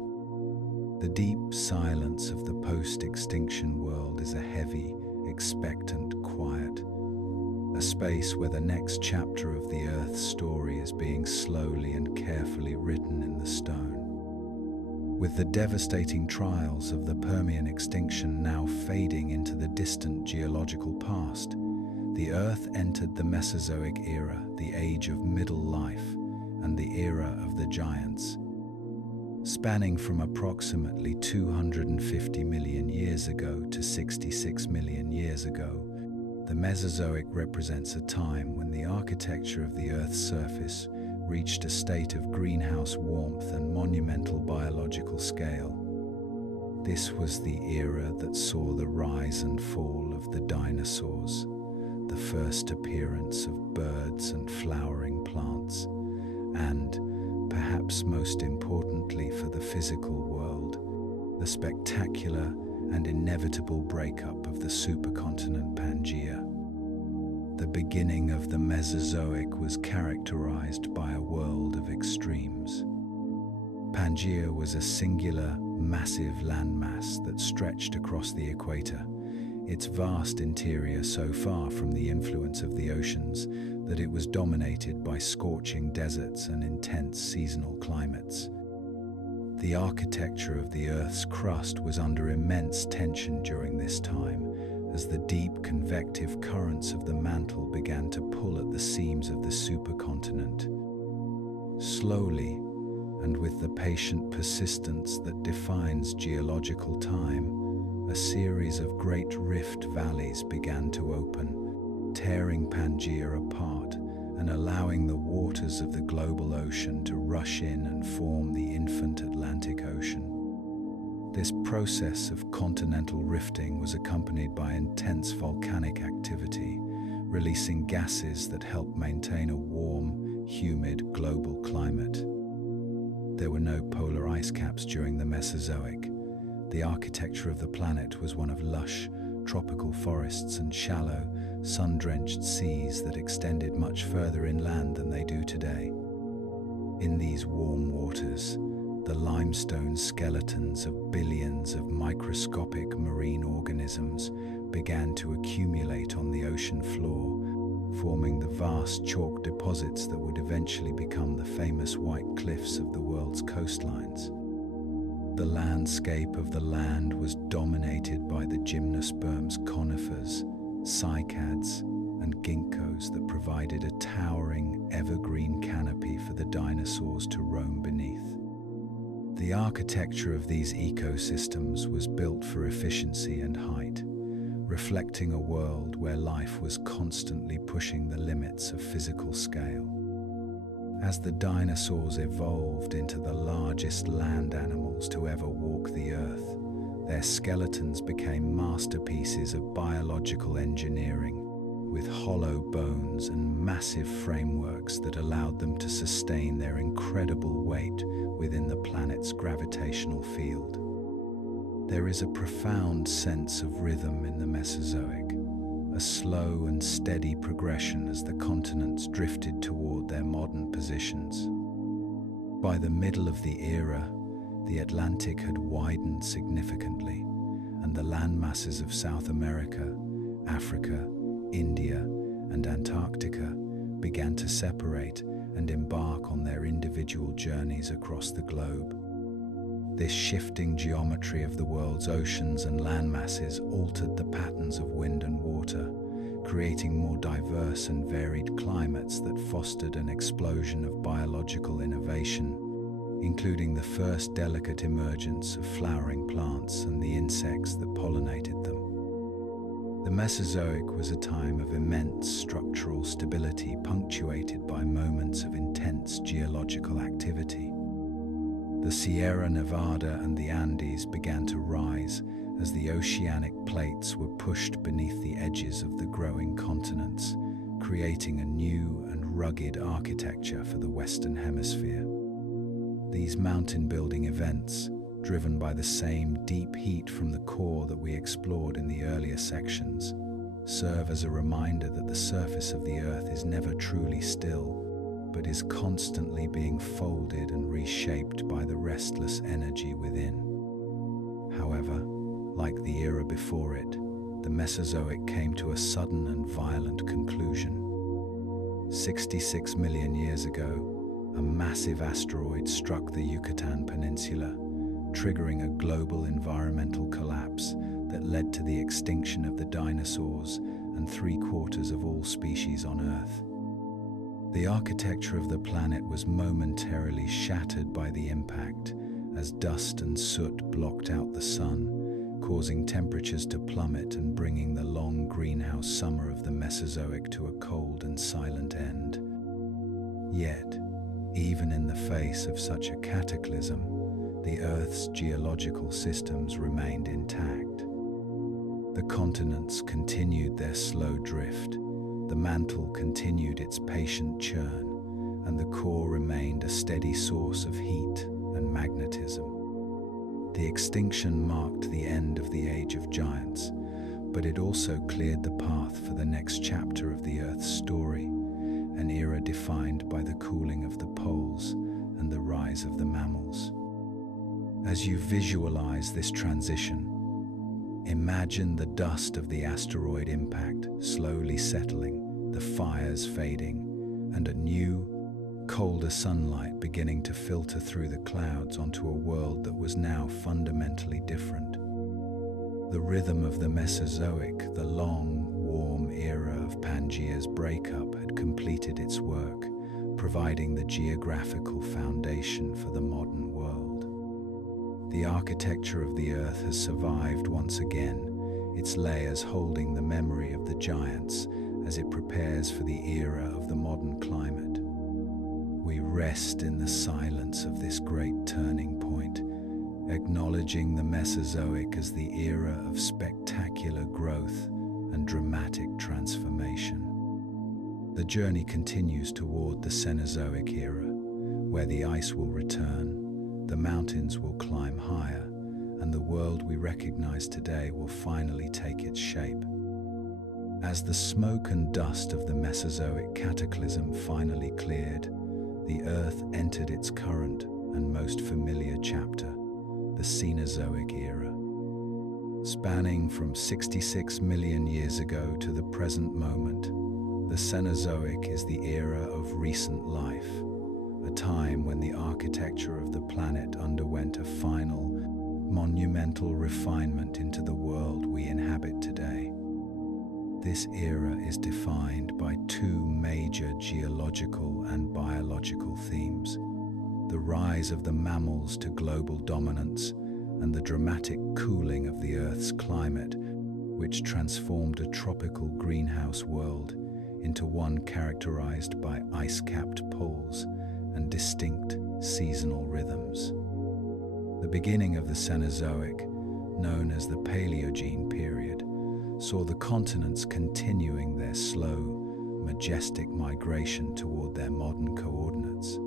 The deep silence of the post-extinction world is a heavy, expectant quiet, a space where the next chapter of the Earth's story is being slowly and carefully written in the stone. With the devastating trials of the Permian extinction now fading into the distant geological past, the Earth entered the Mesozoic era, the age of middle life, and the era of the giants. Spanning from approximately 250 million years ago to 66 million years ago, the Mesozoic represents a time when the architecture of the Earth's surface reached a state of greenhouse warmth and monumental biological scale. This was the era that saw the rise and fall of the dinosaurs, the first appearance of birds and flowering plants, and, perhaps most importantly for the physical world, the spectacular and inevitable breakup of the supercontinent Pangaea. The beginning of the Mesozoic was characterized by a world of extremes. Pangaea was a singular, massive landmass that stretched across the equator, its vast interior so far from the influence of the oceans that it was dominated by scorching deserts and intense seasonal climates. The architecture of the Earth's crust was under immense tension during this time, as the deep convective currents of the mantle began to pull at the seams of the supercontinent. Slowly, and with the patient persistence that defines geological time, a series of great rift valleys began to open, tearing Pangaea apart and allowing the waters of the global ocean to rush in and form the infant Atlantic Ocean. This process of continental rifting was accompanied by intense volcanic activity, releasing gases that helped maintain a warm, humid global climate. There were no polar ice caps during the Mesozoic. The architecture of the planet was one of lush, tropical forests and shallow, sun-drenched seas that extended much further inland than they do today. In these warm waters, the limestone skeletons of billions of microscopic marine organisms began to accumulate on the ocean floor, forming the vast chalk deposits that would eventually become the famous white cliffs of the world's coastlines. The landscape of the land was dominated by the gymnosperms conifers, cycads, and ginkgos that provided a towering, evergreen canopy for the dinosaurs to roam beneath. The The architecture of these ecosystems was built for efficiency and height, reflecting a world where life was constantly pushing the limits of physical scale. As the dinosaurs evolved into the largest land animals to ever walk the earth, their skeletons became masterpieces of biological engineering, with hollow bones and massive frameworks that allowed them to sustain their incredible weight within the planet's gravitational field. There is a profound sense of rhythm in the Mesozoic, a slow and steady progression as the continents drifted toward their modern positions. By the middle of the era, the Atlantic had widened significantly, and the landmasses of South America, Africa, India, and Antarctica began to separate and embark on their individual journeys across the globe. This shifting geometry of the world's oceans and landmasses altered the patterns of wind and water, creating more diverse and varied climates that fostered an explosion of biological innovation, including the first delicate emergence of flowering plants and the insects that pollinated them. The Mesozoic was a time of immense structural stability, punctuated by moments of intense geological activity. The Sierra Nevada and the Andes began to rise as the oceanic plates were pushed beneath the edges of the growing continents, creating a new and rugged architecture for the Western Hemisphere. These mountain-building events, driven by the same deep heat from the core that we explored in the earlier sections, serve as a reminder that the surface of the Earth is never truly still, but is constantly being folded and reshaped by the restless energy within. However, like the era before it, the Mesozoic came to a sudden and violent conclusion. 66 million years ago, a massive asteroid struck the Yucatan Peninsula, triggering a global environmental collapse that led to the extinction of the dinosaurs and 3/4 of all species on Earth. The architecture of the planet was momentarily shattered by the impact, as dust and soot blocked out the sun, causing temperatures to plummet and bringing the long greenhouse summer of the Mesozoic to a cold and silent end. Yet, even in the face of such a cataclysm, the Earth's geological systems remained intact. The continents continued their slow drift, the mantle continued its patient churn, and the core remained a steady source of heat and magnetism. The extinction marked the end of the Age of Giants, but it also cleared the path for the next chapter of the Earth's story, an era defined by the cooling of the poles and the rise of the mammals. As you visualize this transition, imagine the dust of the asteroid impact slowly settling, the fires fading, and a new, colder sunlight beginning to filter through the clouds onto a world that was now fundamentally different. The rhythm of the Mesozoic, the long, warm era of Pangaea's breakup, had completed its work, providing the geographical foundation for the modern world. The architecture of the Earth has survived once again, its layers holding the memory of the giants as it prepares for the era of the modern climate. We rest in the silence of this great turning point, acknowledging the Mesozoic as the era of spectacular growth and dramatic transformation. The journey continues toward the Cenozoic era, where the ice will return, the mountains will climb higher, and the world we recognize today will finally take its shape. As the smoke and dust of the Mesozoic cataclysm finally cleared, the Earth entered its current and most familiar chapter, the Cenozoic era. Spanning from 66 million years ago to the present moment, the Cenozoic is the era of recent life, a time when the architecture of the planet underwent a final, monumental refinement into the world we inhabit today. This era is defined by two major geological and biological themes: the rise of the mammals to global dominance, and the dramatic cooling of the Earth's climate, which transformed a tropical greenhouse world into one characterized by ice-capped poles and distinct seasonal rhythms. The beginning of the Cenozoic, known as the Paleogene period, saw the continents continuing their slow, majestic migration toward their modern coordinates.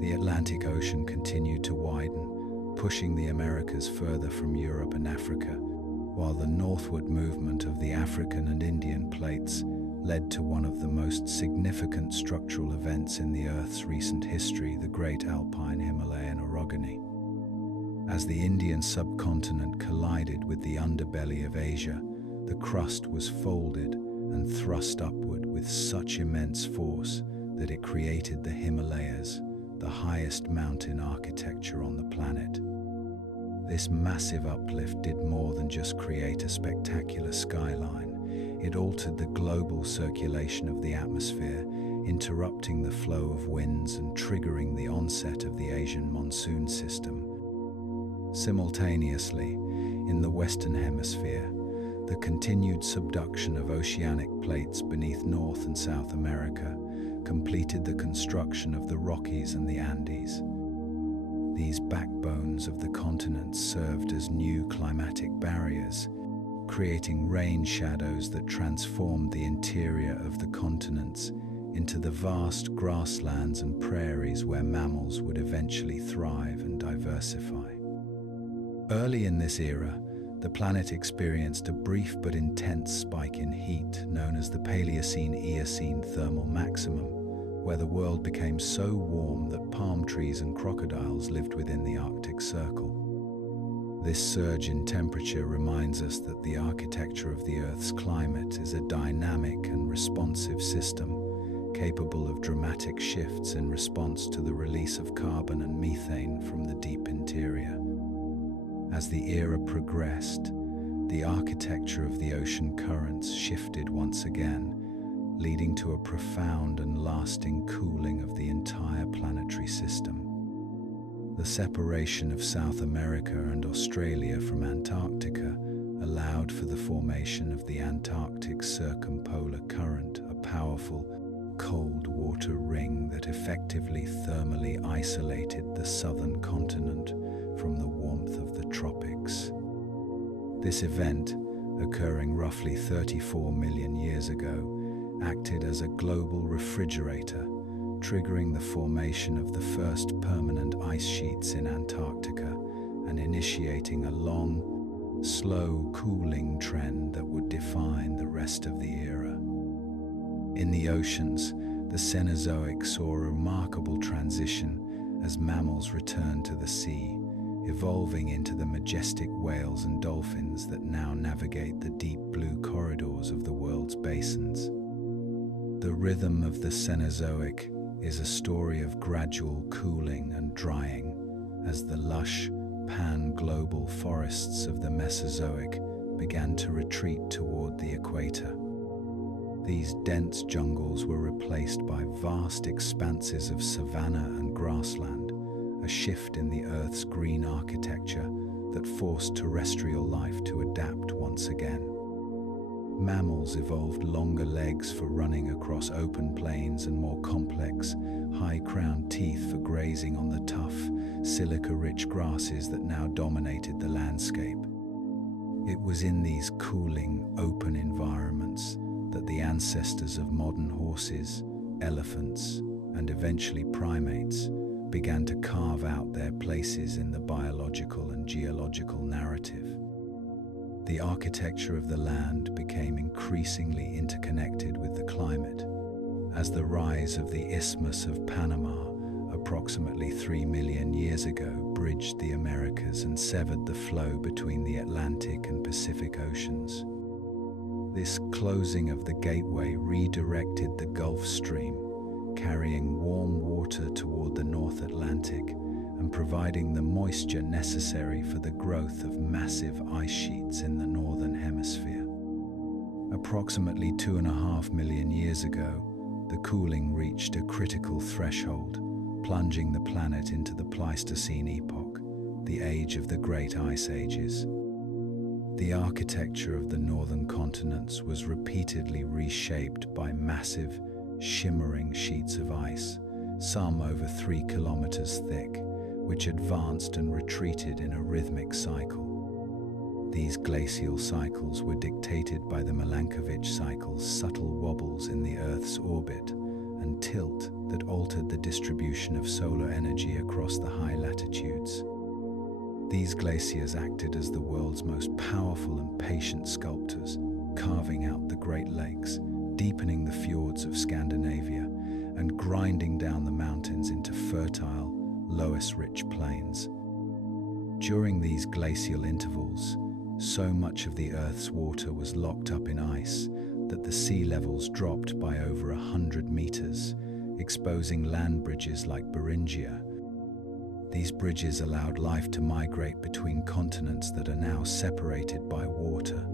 The Atlantic Ocean continued to widen, pushing the Americas further from Europe and Africa, while the northward movement of the African and Indian plates led to one of the most significant structural events in the Earth's recent history, the Great Alpine Himalayan Orogeny. As the Indian subcontinent collided with the underbelly of Asia, the crust was folded and thrust upward with such immense force that it created the Himalayas, the highest mountain architecture on the planet. This massive uplift did more than just create a spectacular skyline. It altered the global circulation of the atmosphere, interrupting the flow of winds and triggering the onset of the Asian monsoon system. Simultaneously, in the Western Hemisphere, the continued subduction of oceanic plates beneath North and South America completed the construction of the Rockies and the Andes. These backbones of the continents served as new climatic barriers, creating rain shadows that transformed the interior of the continents into the vast grasslands and prairies where mammals would eventually thrive and diversify. Early in this era, the planet experienced a brief but intense spike in heat known as the Paleocene-Eocene thermal maximum, where the world became so warm that palm trees and crocodiles lived within the Arctic Circle. This surge in temperature reminds us that the architecture of the Earth's climate is a dynamic and responsive system, capable of dramatic shifts in response to the release of carbon and methane from the deep interior. As the era progressed, the architecture of the ocean currents shifted once again, leading to a profound and lasting cooling of the entire planetary system. The separation of South America and Australia from Antarctica allowed for the formation of the Antarctic Circumpolar Current, a powerful, cold water ring that effectively thermally isolated the southern continent from the warmth of the tropics. This event, occurring roughly 34 million years ago, acted as a global refrigerator, triggering the formation of the first permanent ice sheets in Antarctica and initiating a long, slow cooling trend that would define the rest of the era. In the oceans, the Cenozoic saw a remarkable transition as mammals returned to the sea, evolving into the majestic whales and dolphins that now navigate the deep blue corridors of the world's basins. The rhythm of the Cenozoic is a story of gradual cooling and drying as the lush, pan-global forests of the Mesozoic began to retreat toward the equator. These dense jungles were replaced by vast expanses of savanna and grassland, a shift in the Earth's green architecture that forced terrestrial life to adapt once again. Mammals evolved longer legs for running across open plains and more complex, high-crowned teeth for grazing on the tough, silica-rich grasses that now dominated the landscape. It was in these cooling, open environments that the ancestors of modern horses, elephants, and eventually primates began to carve out their places in the biological and geological narrative. The architecture of the land became increasingly interconnected with the climate, as the rise of the Isthmus of Panama approximately 3 million years ago bridged the Americas and severed the flow between the Atlantic and Pacific Oceans. This closing of the gateway redirected the Gulf Stream, carrying warm water toward the North Atlantic and providing the moisture necessary for the growth of massive ice sheets in the Northern Hemisphere. Approximately 2.5 million years ago, the cooling reached a critical threshold, plunging the planet into the Pleistocene epoch, the age of the great ice ages. The architecture of the northern continents was repeatedly reshaped by massive, shimmering sheets of ice, some over 3 kilometers thick, which advanced and retreated in a rhythmic cycle. These glacial cycles were dictated by the Milankovitch cycle's subtle wobbles in the Earth's orbit and tilt that altered the distribution of solar energy across the high latitudes. These glaciers acted as the world's most powerful and patient sculptors, carving out the Great Lakes, deepening the fjords of Scandinavia, and grinding down the mountains into fertile, loess-rich plains. During these glacial intervals, so much of the Earth's water was locked up in ice that the sea levels dropped by over 100 meters, exposing land bridges like Beringia. These bridges allowed life to migrate between continents that are now separated by water,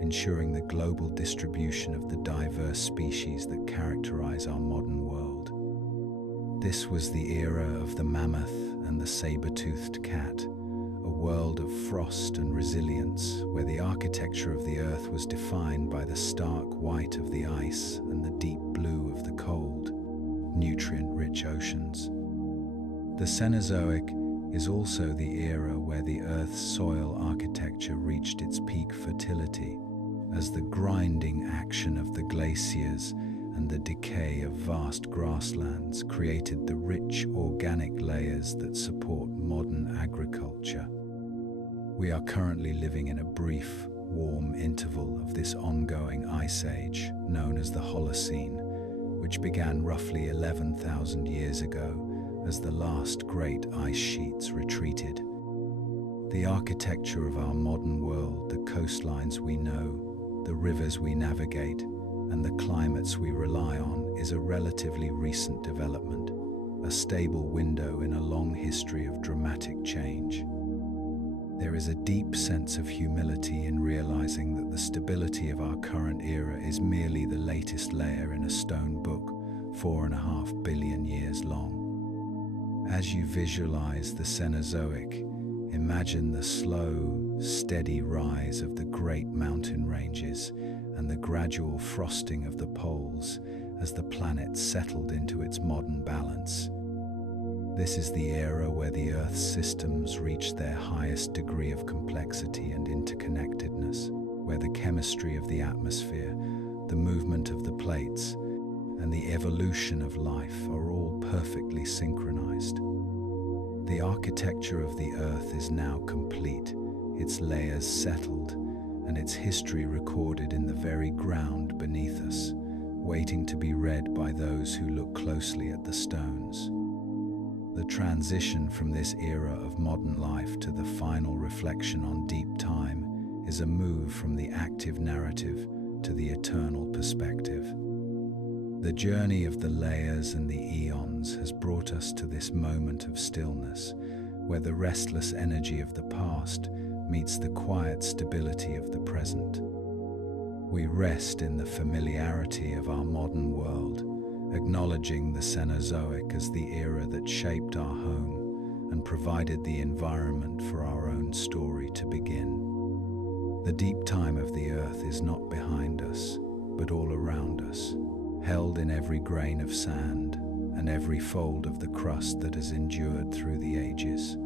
ensuring the global distribution of the diverse species that characterize our modern world. This was the era of the mammoth and the saber-toothed cat, a world of frost and resilience where the architecture of the Earth was defined by the stark white of the ice and the deep blue of the cold, nutrient-rich oceans. The Cenozoic is also the era where the Earth's soil architecture reached its peak fertility, as the grinding action of the glaciers and the decay of vast grasslands created the rich organic layers that support modern agriculture. We are currently living in a brief, warm interval of this ongoing ice age, known as the Holocene, which began roughly 11,000 years ago as the last great ice sheets retreated. The architecture of our modern world, the coastlines we know, the rivers we navigate, and the climates we rely on is a relatively recent development, a stable window in a long history of dramatic change. There is a deep sense of humility in realizing that the stability of our current era is merely the latest layer in a stone book, 4.5 billion years long. As you visualize the Cenozoic, imagine the slow, steady rise of the great mountain ranges and the gradual frosting of the poles as the planet settled into its modern balance. This is the era where the Earth's systems reached their highest degree of complexity and interconnectedness, where the chemistry of the atmosphere, the movement of the plates, and the evolution of life are all perfectly synchronized. The architecture of the Earth is now complete, its layers settled, and its history recorded in the very ground beneath us, waiting to be read by those who look closely at the stones. The transition from this era of modern life to the final reflection on deep time is a move from the active narrative to the eternal perspective. The journey of the layers and the eons has brought us to this moment of stillness, where the restless energy of the past meets the quiet stability of the present. We rest in the familiarity of our modern world, acknowledging the Cenozoic as the era that shaped our home and provided the environment for our own story to begin. The deep time of the Earth is not behind us, but all around us, held in every grain of sand and every fold of the crust that has endured through the ages.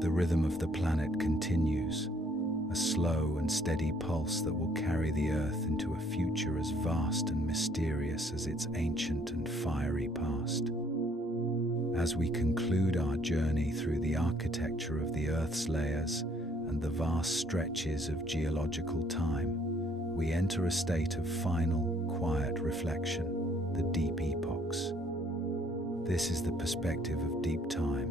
The rhythm of the planet continues, a slow and steady pulse that will carry the Earth into a future as vast and mysterious as its ancient and fiery past. As we conclude our journey through the architecture of the Earth's layers and the vast stretches of geological time, we enter a state of final, quiet reflection, the deep epochs. This is the perspective of deep time,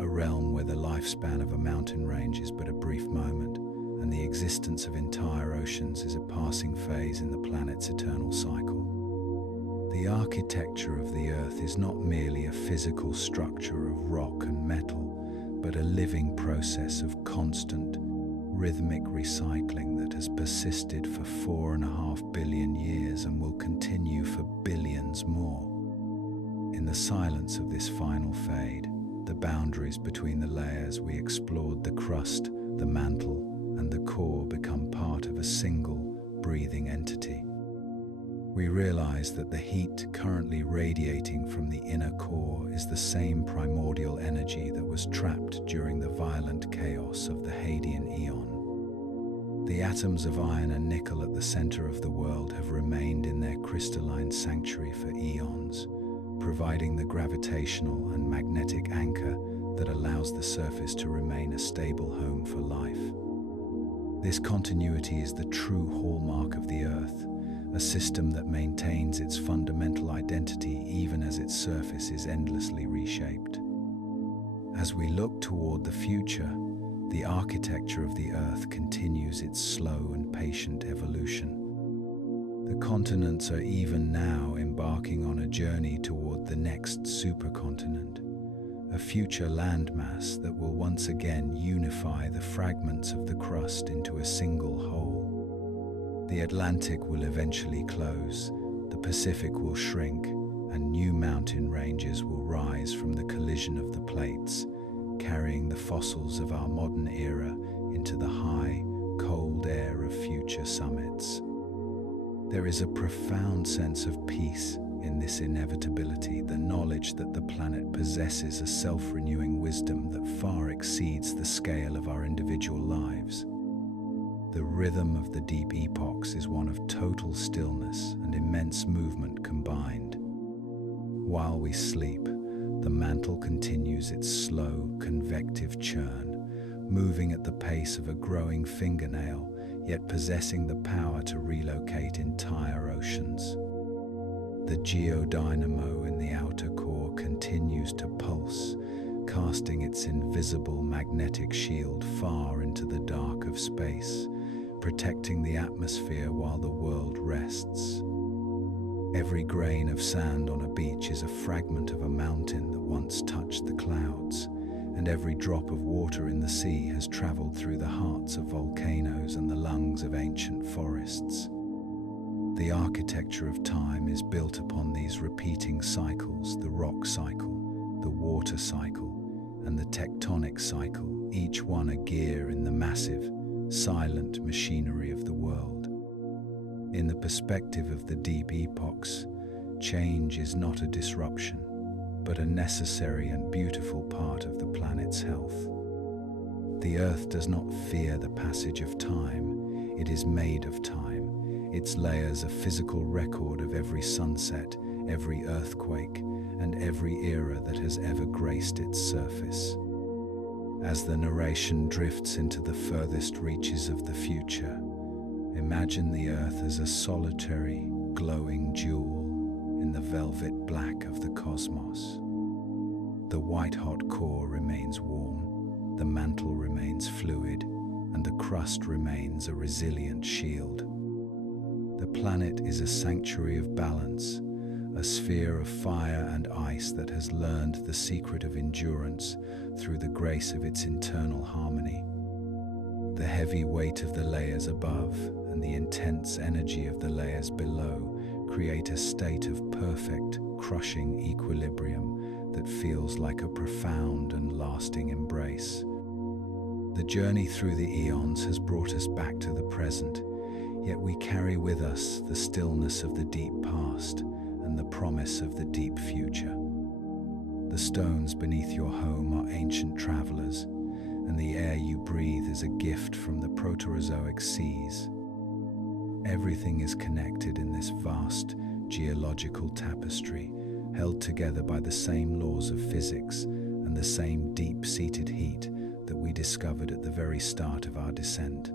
a realm where the lifespan of a mountain range is but a brief moment, and the existence of entire oceans is a passing phase in the planet's eternal cycle. The architecture of the Earth is not merely a physical structure of rock and metal, but a living process of constant, rhythmic recycling that has persisted for 4.5 billion years and will continue for billions more. In the silence of this final fade, the boundaries between the layers we explored, the crust, the mantle, and the core, become part of a single, breathing entity. We realize that the heat currently radiating from the inner core is the same primordial energy that was trapped during the violent chaos of the Hadean Eon. The atoms of iron and nickel at the center of the world have remained in their crystalline sanctuary for eons, providing the gravitational and magnetic anchor that allows the surface to remain a stable home for life. This continuity is the true hallmark of the Earth, a system that maintains its fundamental identity even as its surface is endlessly reshaped. As we look toward the future, the architecture of the Earth continues its slow and patient evolution. The continents are even now embarking on a journey toward the next supercontinent, a future landmass that will once again unify the fragments of the crust into a single whole. The Atlantic will eventually close, the Pacific will shrink, and new mountain ranges will rise from the collision of the plates, carrying the fossils of our modern era into the high, cold air of future summits. There is a profound sense of peace in this inevitability, the knowledge that the planet possesses a self-renewing wisdom that far exceeds the scale of our individual lives. The rhythm of the deep epochs is one of total stillness and immense movement combined. While we sleep, the mantle continues its slow, convective churn, moving at the pace of a growing fingernail, yet possessing the power to relocate entire oceans. The geodynamo in the outer core continues to pulse, casting its invisible magnetic shield far into the dark of space, protecting the atmosphere while the world rests. Every grain of sand on a beach is a fragment of a mountain that once touched the clouds, and every drop of water in the sea has traveled through the hearts of volcanoes and the lungs of ancient forests. The architecture of time is built upon these repeating cycles: the rock cycle, the water cycle, and the tectonic cycle, each one a gear in the massive, silent machinery of the world. In the perspective of the deep epochs, change is not a disruption, but a necessary and beautiful part of the planet's health. The Earth does not fear the passage of time, it is made of time. Its layers a physical record of every sunset, every earthquake, and every era that has ever graced its surface. As the narration drifts into the furthest reaches of the future, imagine the Earth as a solitary, glowing jewel in the velvet black of the cosmos. The white-hot core remains warm, the mantle remains fluid, and the crust remains a resilient shield. The planet is a sanctuary of balance, a sphere of fire and ice that has learned the secret of endurance through the grace of its internal harmony. The heavy weight of the layers above and the intense energy of the layers below create a state of perfect, crushing equilibrium that feels like a profound and lasting embrace. The journey through the eons has brought us back to the present, yet we carry with us the stillness of the deep past and the promise of the deep future. The stones beneath your home are ancient travelers, and the air you breathe is a gift from the Proterozoic seas. Everything is connected in this vast geological tapestry, held together by the same laws of physics and the same deep-seated heat that we discovered at the very start of our descent.